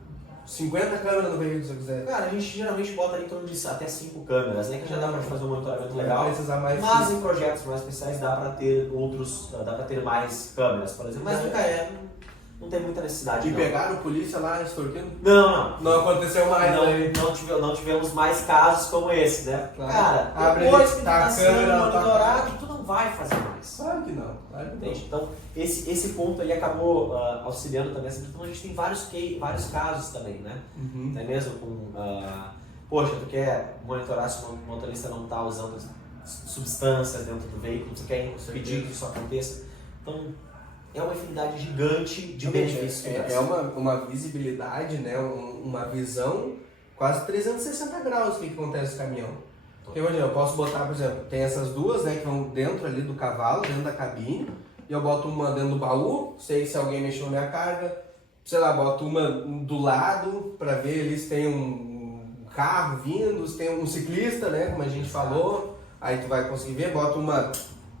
50 câmeras no veículo, se eu quiser. Cara, a gente geralmente bota ali em torno de até 5 câmeras, né? Que já dá pra fazer um monitoramento legal. Precisar mais mas em projetos mais especiais dá pra ter mais câmeras, por exemplo. Mas nunca não tem muita necessidade. E pegaram polícia lá extorquindo? Não. Não aconteceu mais, né? Não tivemos mais casos como esse, né? Claro. Cara, depois que tu tá sendo monitorado, tu não vai fazer mais. Claro que não. Entende? Então, esse ponto aí acabou auxiliando também. Então, a gente tem vários casos também, né? Não é mesmo com... poxa, tu quer monitorar se o motorista não está usando substâncias dentro do veículo, tu quer pedir que isso aconteça. Então, é uma infinidade gigante de benefícios. É uma visibilidade, né? Uma visão quase 360 graus do que acontece no caminhão. Porque imagina, eu posso botar, por exemplo, tem essas duas, né, que vão dentro ali do cavalo, dentro da cabine, e eu boto uma dentro do baú, sei se alguém mexeu na minha carga, sei lá, boto uma do lado para ver ali se tem um carro vindo, se tem um ciclista, né, como a gente falou, aí tu vai conseguir ver, bota uma,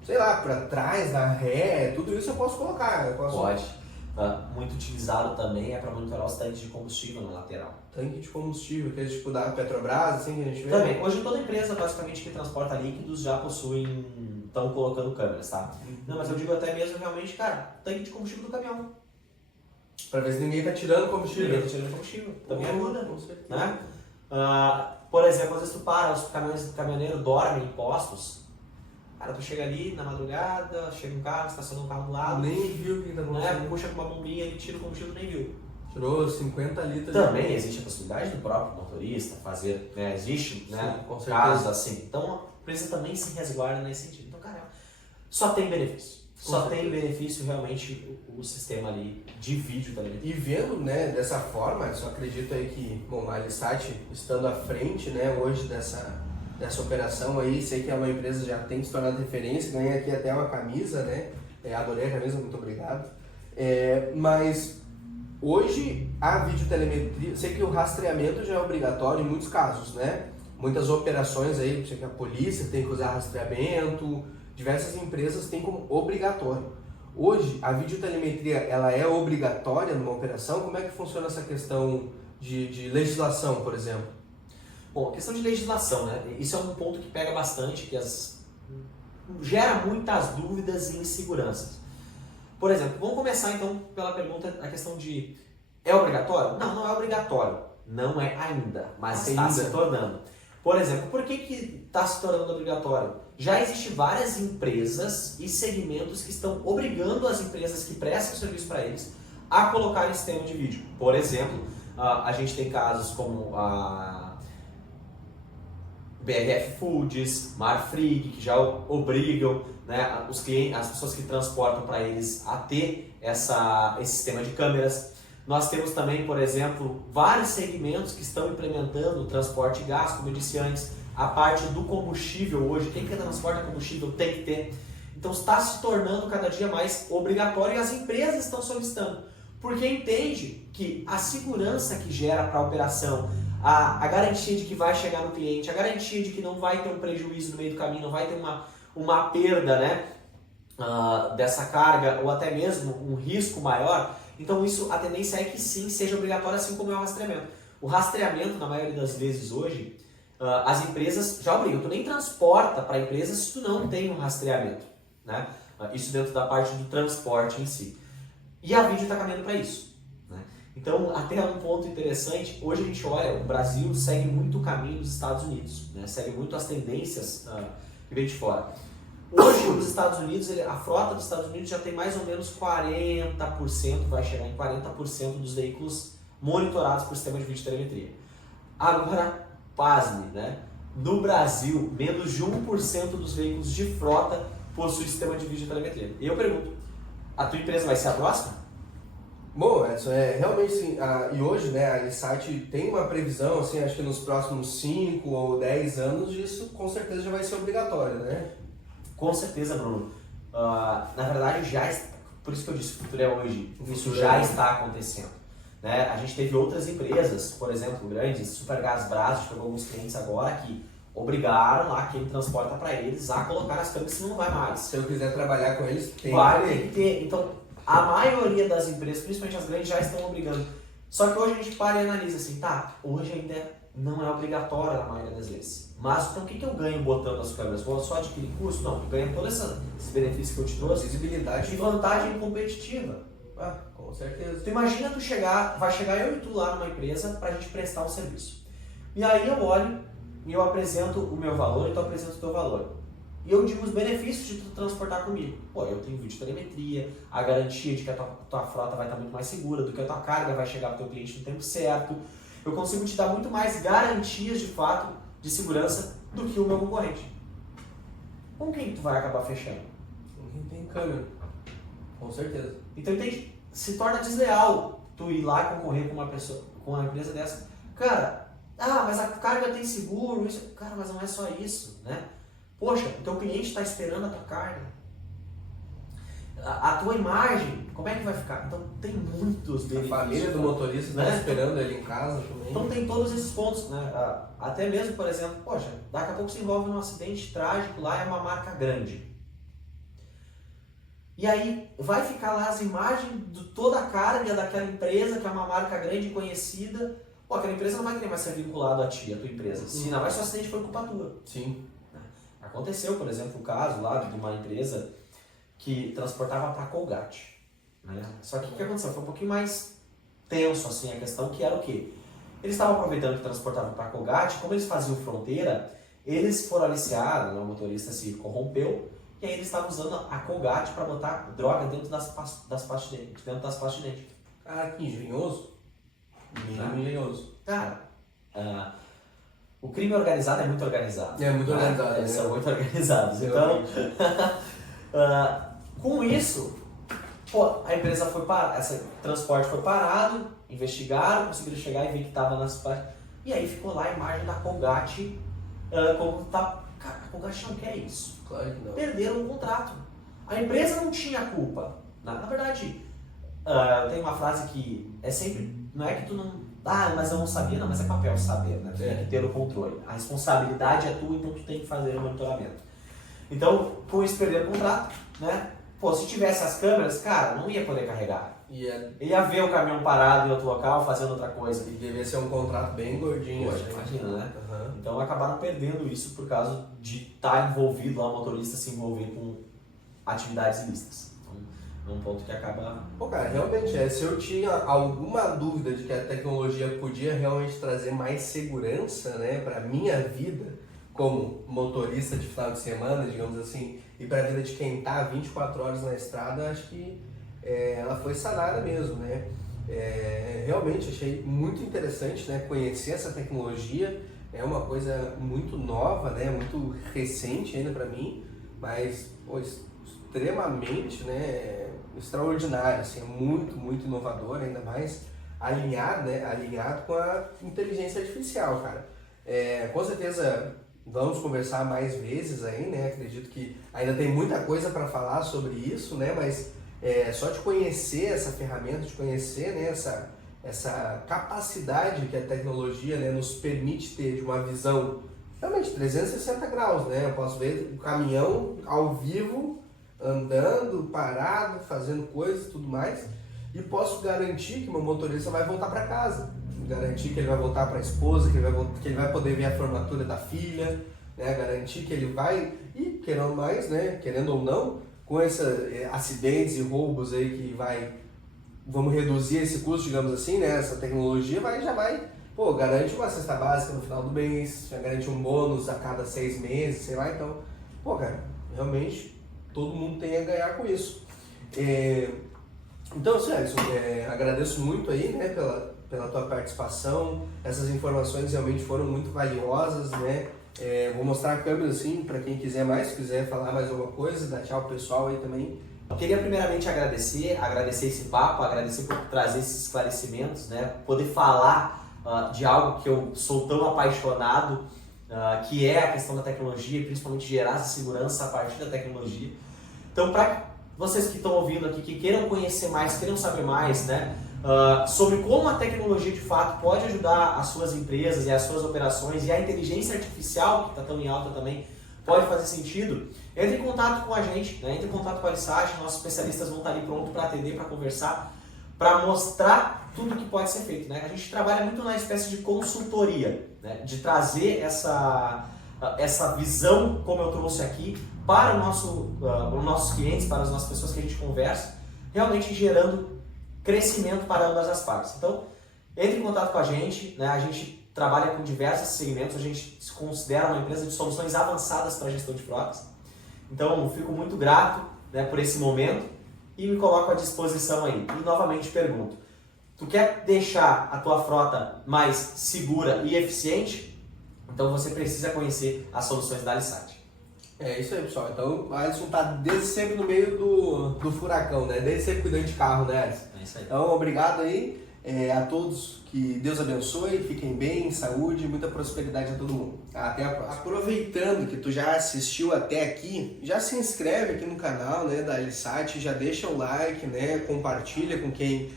sei lá, para trás da ré, tudo isso eu posso colocar. Pode. Muito utilizado também é para monitorar os tanques de combustível na lateral. Tanque de combustível, que é tipo da Petrobras, assim que a gente vê? Também. Hoje toda empresa basicamente que transporta líquidos já estão colocando câmeras, tá? Não, mas eu digo até mesmo realmente, cara, tanque de combustível do caminhão. Pra ver se ninguém tá tirando combustível. Ninguém tá tirando combustível. Também ajuda. Com certeza. Né? Por exemplo, às vezes tu para, os caminhoneiros dormem em postos. Cara, tu chega ali na madrugada, chega um carro, estaciona um carro do lado. Nem viu o que tá acontecendo. Puxa com uma bombinha, ele tira o combustível, nem viu. Tirou 50 litros. Também existe a possibilidade do próprio motorista fazer, né? Existe, né? Casos assim. Então a empresa também se resguarda nesse sentido. Então, cara, só tem benefício. Só tem benefício realmente o sistema ali de vídeo também. E vendo, né, dessa forma, eu só acredito aí que, bom, a Lisat estando à frente, né, hoje dessa operação aí, sei que é uma empresa que já tem se tornado referência, ganhei aqui até uma camisa, né, adorei a camisa, muito obrigado. Mas hoje a videotelemetria, sei que o rastreamento já é obrigatório em muitos casos, né, muitas operações aí, que a polícia tem que usar rastreamento, diversas empresas têm como obrigatório. Hoje, a videotelemetria, ela é obrigatória numa operação? Como é que funciona essa questão de legislação, por exemplo? Bom, a questão de legislação, né? Isso é um ponto que pega bastante, gera muitas dúvidas e inseguranças. Por exemplo, vamos começar então pela pergunta, a questão de é obrigatório? Não, não é obrigatório. Não é ainda, mas está se tornando. Por exemplo, por que está se tornando obrigatório? Já existem várias empresas e segmentos que estão obrigando as empresas que prestam serviço para eles a colocarem sistema de vídeo. Por exemplo, a gente tem casos como a BRF Foods, Marfrig, que já obrigam, né, os clientes, as pessoas que transportam para eles a ter esse sistema de câmeras. Nós temos também, por exemplo, vários segmentos que estão implementando o transporte de gás, como eu disse antes, a parte do combustível hoje, quem que transporta combustível tem que ter. Então está se tornando cada dia mais obrigatório e as empresas estão solicitando, porque entende que a segurança que gera para a operação, a garantia de que vai chegar no cliente, a garantia de que não vai ter um prejuízo no meio do caminho, não vai ter uma perda, né, dessa carga ou até mesmo um risco maior. Então isso, a tendência é que sim, seja obrigatório, assim como é o rastreamento. O rastreamento, na maioria das vezes hoje, as empresas já obrigam. Tu nem transporta para a empresa se tu não tem um rastreamento, né? Isso dentro da parte do transporte em si. E a vídeo está caminhando para isso, né? Então, até um ponto interessante, hoje a gente olha, o Brasil segue muito o caminho dos Estados Unidos, né? Segue muito as tendências que vem de fora. Hoje, os Estados Unidos, a frota dos Estados Unidos já tem mais ou menos 40%, vai chegar em 40% dos veículos monitorados por sistema de videotelemetria. Agora, pasme, né? No Brasil, menos de 1% dos veículos de frota possui sistema de videotelemetria. E eu pergunto, a tua empresa vai ser a próxima? Bom, Edson, realmente sim. E hoje, né, a Insight tem uma previsão, assim, acho que nos próximos 5 ou 10 anos, isso com certeza já vai ser obrigatório, né? Com certeza, Bruno. Na verdade, por isso que eu disse, o futuro é hoje. Isso já está acontecendo, né? A gente teve outras empresas, por exemplo, grandes, Supergás Brás, pegou alguns clientes agora que obrigaram lá quem transporta para eles a colocar as câmeras, senão não vai mais. Se eu quiser trabalhar com eles, tem que ter. Então, a maioria das empresas, principalmente as grandes, já estão obrigando. Só que hoje a gente para e analisa assim, tá, hoje ainda não é obrigatório na maioria das vezes. Mas então o que eu ganho botando as câmeras? Vou só adquirir custo? Não, eu ganho todo esse benefício que eu te trouxe. Visibilidade e vantagem competitiva. Com certeza. Tu imagina vai chegar eu e tu lá numa empresa pra gente prestar um serviço. E aí eu olho e eu apresento o meu valor e tu apresenta o teu valor. E eu digo os benefícios de tu transportar comigo. Pô, eu tenho videotelemetria, a garantia de que a tua frota vai estar muito mais segura, do que a tua carga vai chegar pro teu cliente no tempo certo. Eu consigo te dar muito mais garantias de fato de segurança do que o meu concorrente. Com quem tu vai acabar fechando? Com quem tem câmera. Com certeza. Então entende? Se torna desleal tu ir lá concorrer com uma empresa dessa. Cara, mas a carga tem seguro, isso. Cara, mas não é só isso, né? Poxa, o teu cliente está esperando a tua carga. A tua imagem, como é que vai ficar? Então tem muitos benefícios. A família do motorista está, né, esperando ele em casa também. Então tem todos esses pontos, né? Até mesmo, por exemplo, poxa, daqui a pouco se envolve num acidente trágico, lá é uma marca grande. E aí vai ficar lá as imagens de toda a carga daquela empresa, que é uma marca grande e conhecida. Pô, aquela empresa não vai querer mais ser vinculado a ti, a tua empresa. Se não vai, se o acidente foi culpa tua. Sim. Aconteceu, por exemplo, o caso lá de uma empresa que transportava para Colgate, né? Só que o que aconteceu? Foi um pouquinho mais tenso assim a questão, que era o quê? Eles estavam aproveitando que transportavam para Colgate, como eles faziam fronteira, eles foram aliciados, né? O motorista se corrompeu, e aí eles estavam usando a Colgate para botar droga dentro das pastas de dente. Cara, que engenhoso. Engenhoso. Cara, o crime organizado é muito organizado. É muito organizado. Eles são muito organizados. Então, com isso, pô, a empresa foi parada, esse transporte foi parado, investigaram, conseguiram chegar e ver que estava nas partes. E aí ficou lá a imagem da Colgate, como tá. Cara, a Colgate não quer isso. Claro que não. Perderam o contrato. A empresa não tinha culpa. Na verdade, tem uma frase que é sempre, não é que tu Ah, mas eu não sabia. Não, mas é papel saber, né? Tu tem que ter o controle. A responsabilidade é tua, então tu tem que fazer o monitoramento. Então, com isso perder o contrato, né? Pô, se tivesse as câmeras, cara, não ia poder carregar. Ia ver o caminhão parado em outro local, fazendo outra coisa. E devia ser um contrato bem gordinho. Poxa, imagina, né? Uhum. Então acabaram perdendo isso por causa de estar envolvido lá, o motorista se envolver com atividades ilícitas. Então, é um ponto que acaba... Pô, cara, realmente, se eu tinha alguma dúvida de que a tecnologia podia realmente trazer mais segurança, né, para minha vida, como motorista de final de semana, digamos assim, e para a vida de quem está 24 horas na estrada, acho que ela foi sanada mesmo, né? Realmente achei muito interessante, né, conhecer essa tecnologia. É uma coisa muito nova, né, muito recente ainda para mim, mas pô, extremamente, né, extraordinário, assim, muito, muito inovador, ainda mais alinhado, né, alinhado com a inteligência artificial, cara. Com certeza vamos conversar mais vezes aí, né? Acredito que ainda tem muita coisa para falar sobre isso, né? Mas só de conhecer essa ferramenta, de conhecer, né, essa capacidade que a tecnologia, né, nos permite ter de uma visão realmente 360 graus, né? Eu posso ver o caminhão ao vivo, andando, parado, fazendo coisas e tudo mais, e posso garantir que meu motorista vai voltar para casa. Garantir que ele vai voltar para a esposa, que ele vai poder ver a formatura da filha, né? Garantir que ele vai, e querendo mais, né? Querendo ou não, com esses acidentes e roubos aí que vamos reduzir esse custo, digamos assim, né? Essa tecnologia já vai, pô, garante uma cesta básica no final do mês, já garante um bônus a cada 6 meses, sei lá, então, pô, cara, realmente todo mundo tem a ganhar com isso. Então, Sérgio, agradeço muito aí, né, pela tua participação. Essas informações realmente foram muito valiosas, né? Vou mostrar a câmera assim para quem quiser mais, se quiser falar mais alguma coisa, dar tchau pro pessoal aí também. Eu queria primeiramente agradecer esse papo, agradecer por trazer esses esclarecimentos, né? Poder falar de algo que eu sou tão apaixonado, que é a questão da tecnologia e principalmente gerar essa segurança a partir da tecnologia. Então, para vocês que estão ouvindo aqui, que queiram conhecer mais, queiram saber mais, né? Sobre como a tecnologia de fato pode ajudar as suas empresas e as suas operações, e a inteligência artificial, que está tão em alta também, pode fazer sentido, entre em contato com a gente, né? Entre em contato com a Alisat, nossos especialistas vão estar ali prontos para atender, para conversar, para mostrar tudo que pode ser feito, né? A gente trabalha muito na espécie de consultoria, né? De trazer essa visão, como eu trouxe aqui, para os nossos clientes, para as nossas pessoas que a gente conversa, realmente gerando crescimento para ambas as partes. Então, entre em contato com a gente, né? A gente trabalha com diversos segmentos, a gente se considera uma empresa de soluções avançadas para a gestão de frotas. Então, fico muito grato, né, por esse momento e me coloco à disposição aí. E novamente pergunto, tu quer deixar a tua frota mais segura e eficiente? Então você precisa conhecer as soluções da Alisat. É isso aí, pessoal. Então, o Alisson tá desde sempre no meio do furacão, né? Desde sempre cuidando de carro, né, Alisson? É isso aí. Então, obrigado aí a todos. Que Deus abençoe, fiquem bem, saúde e muita prosperidade a todo mundo. Até a próxima. Aproveitando que tu já assistiu até aqui, já se inscreve aqui no canal, né, da Alisat, já deixa o like, né, compartilha com quem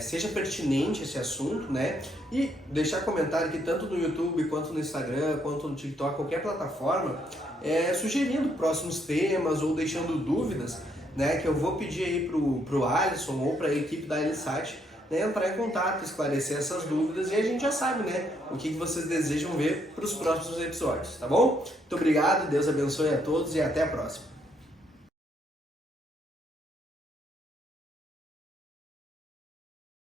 seja pertinente esse assunto, né, e deixar comentário aqui tanto no YouTube, quanto no Instagram, quanto no TikTok, qualquer plataforma, sugerindo próximos temas ou deixando dúvidas, né, que eu vou pedir aí pro Alisson ou para a equipe da Alisat, né, entrar em contato, esclarecer essas dúvidas e a gente já sabe, né, o que vocês desejam ver para os próximos episódios, tá bom? Muito obrigado, Deus abençoe a todos e até a próxima.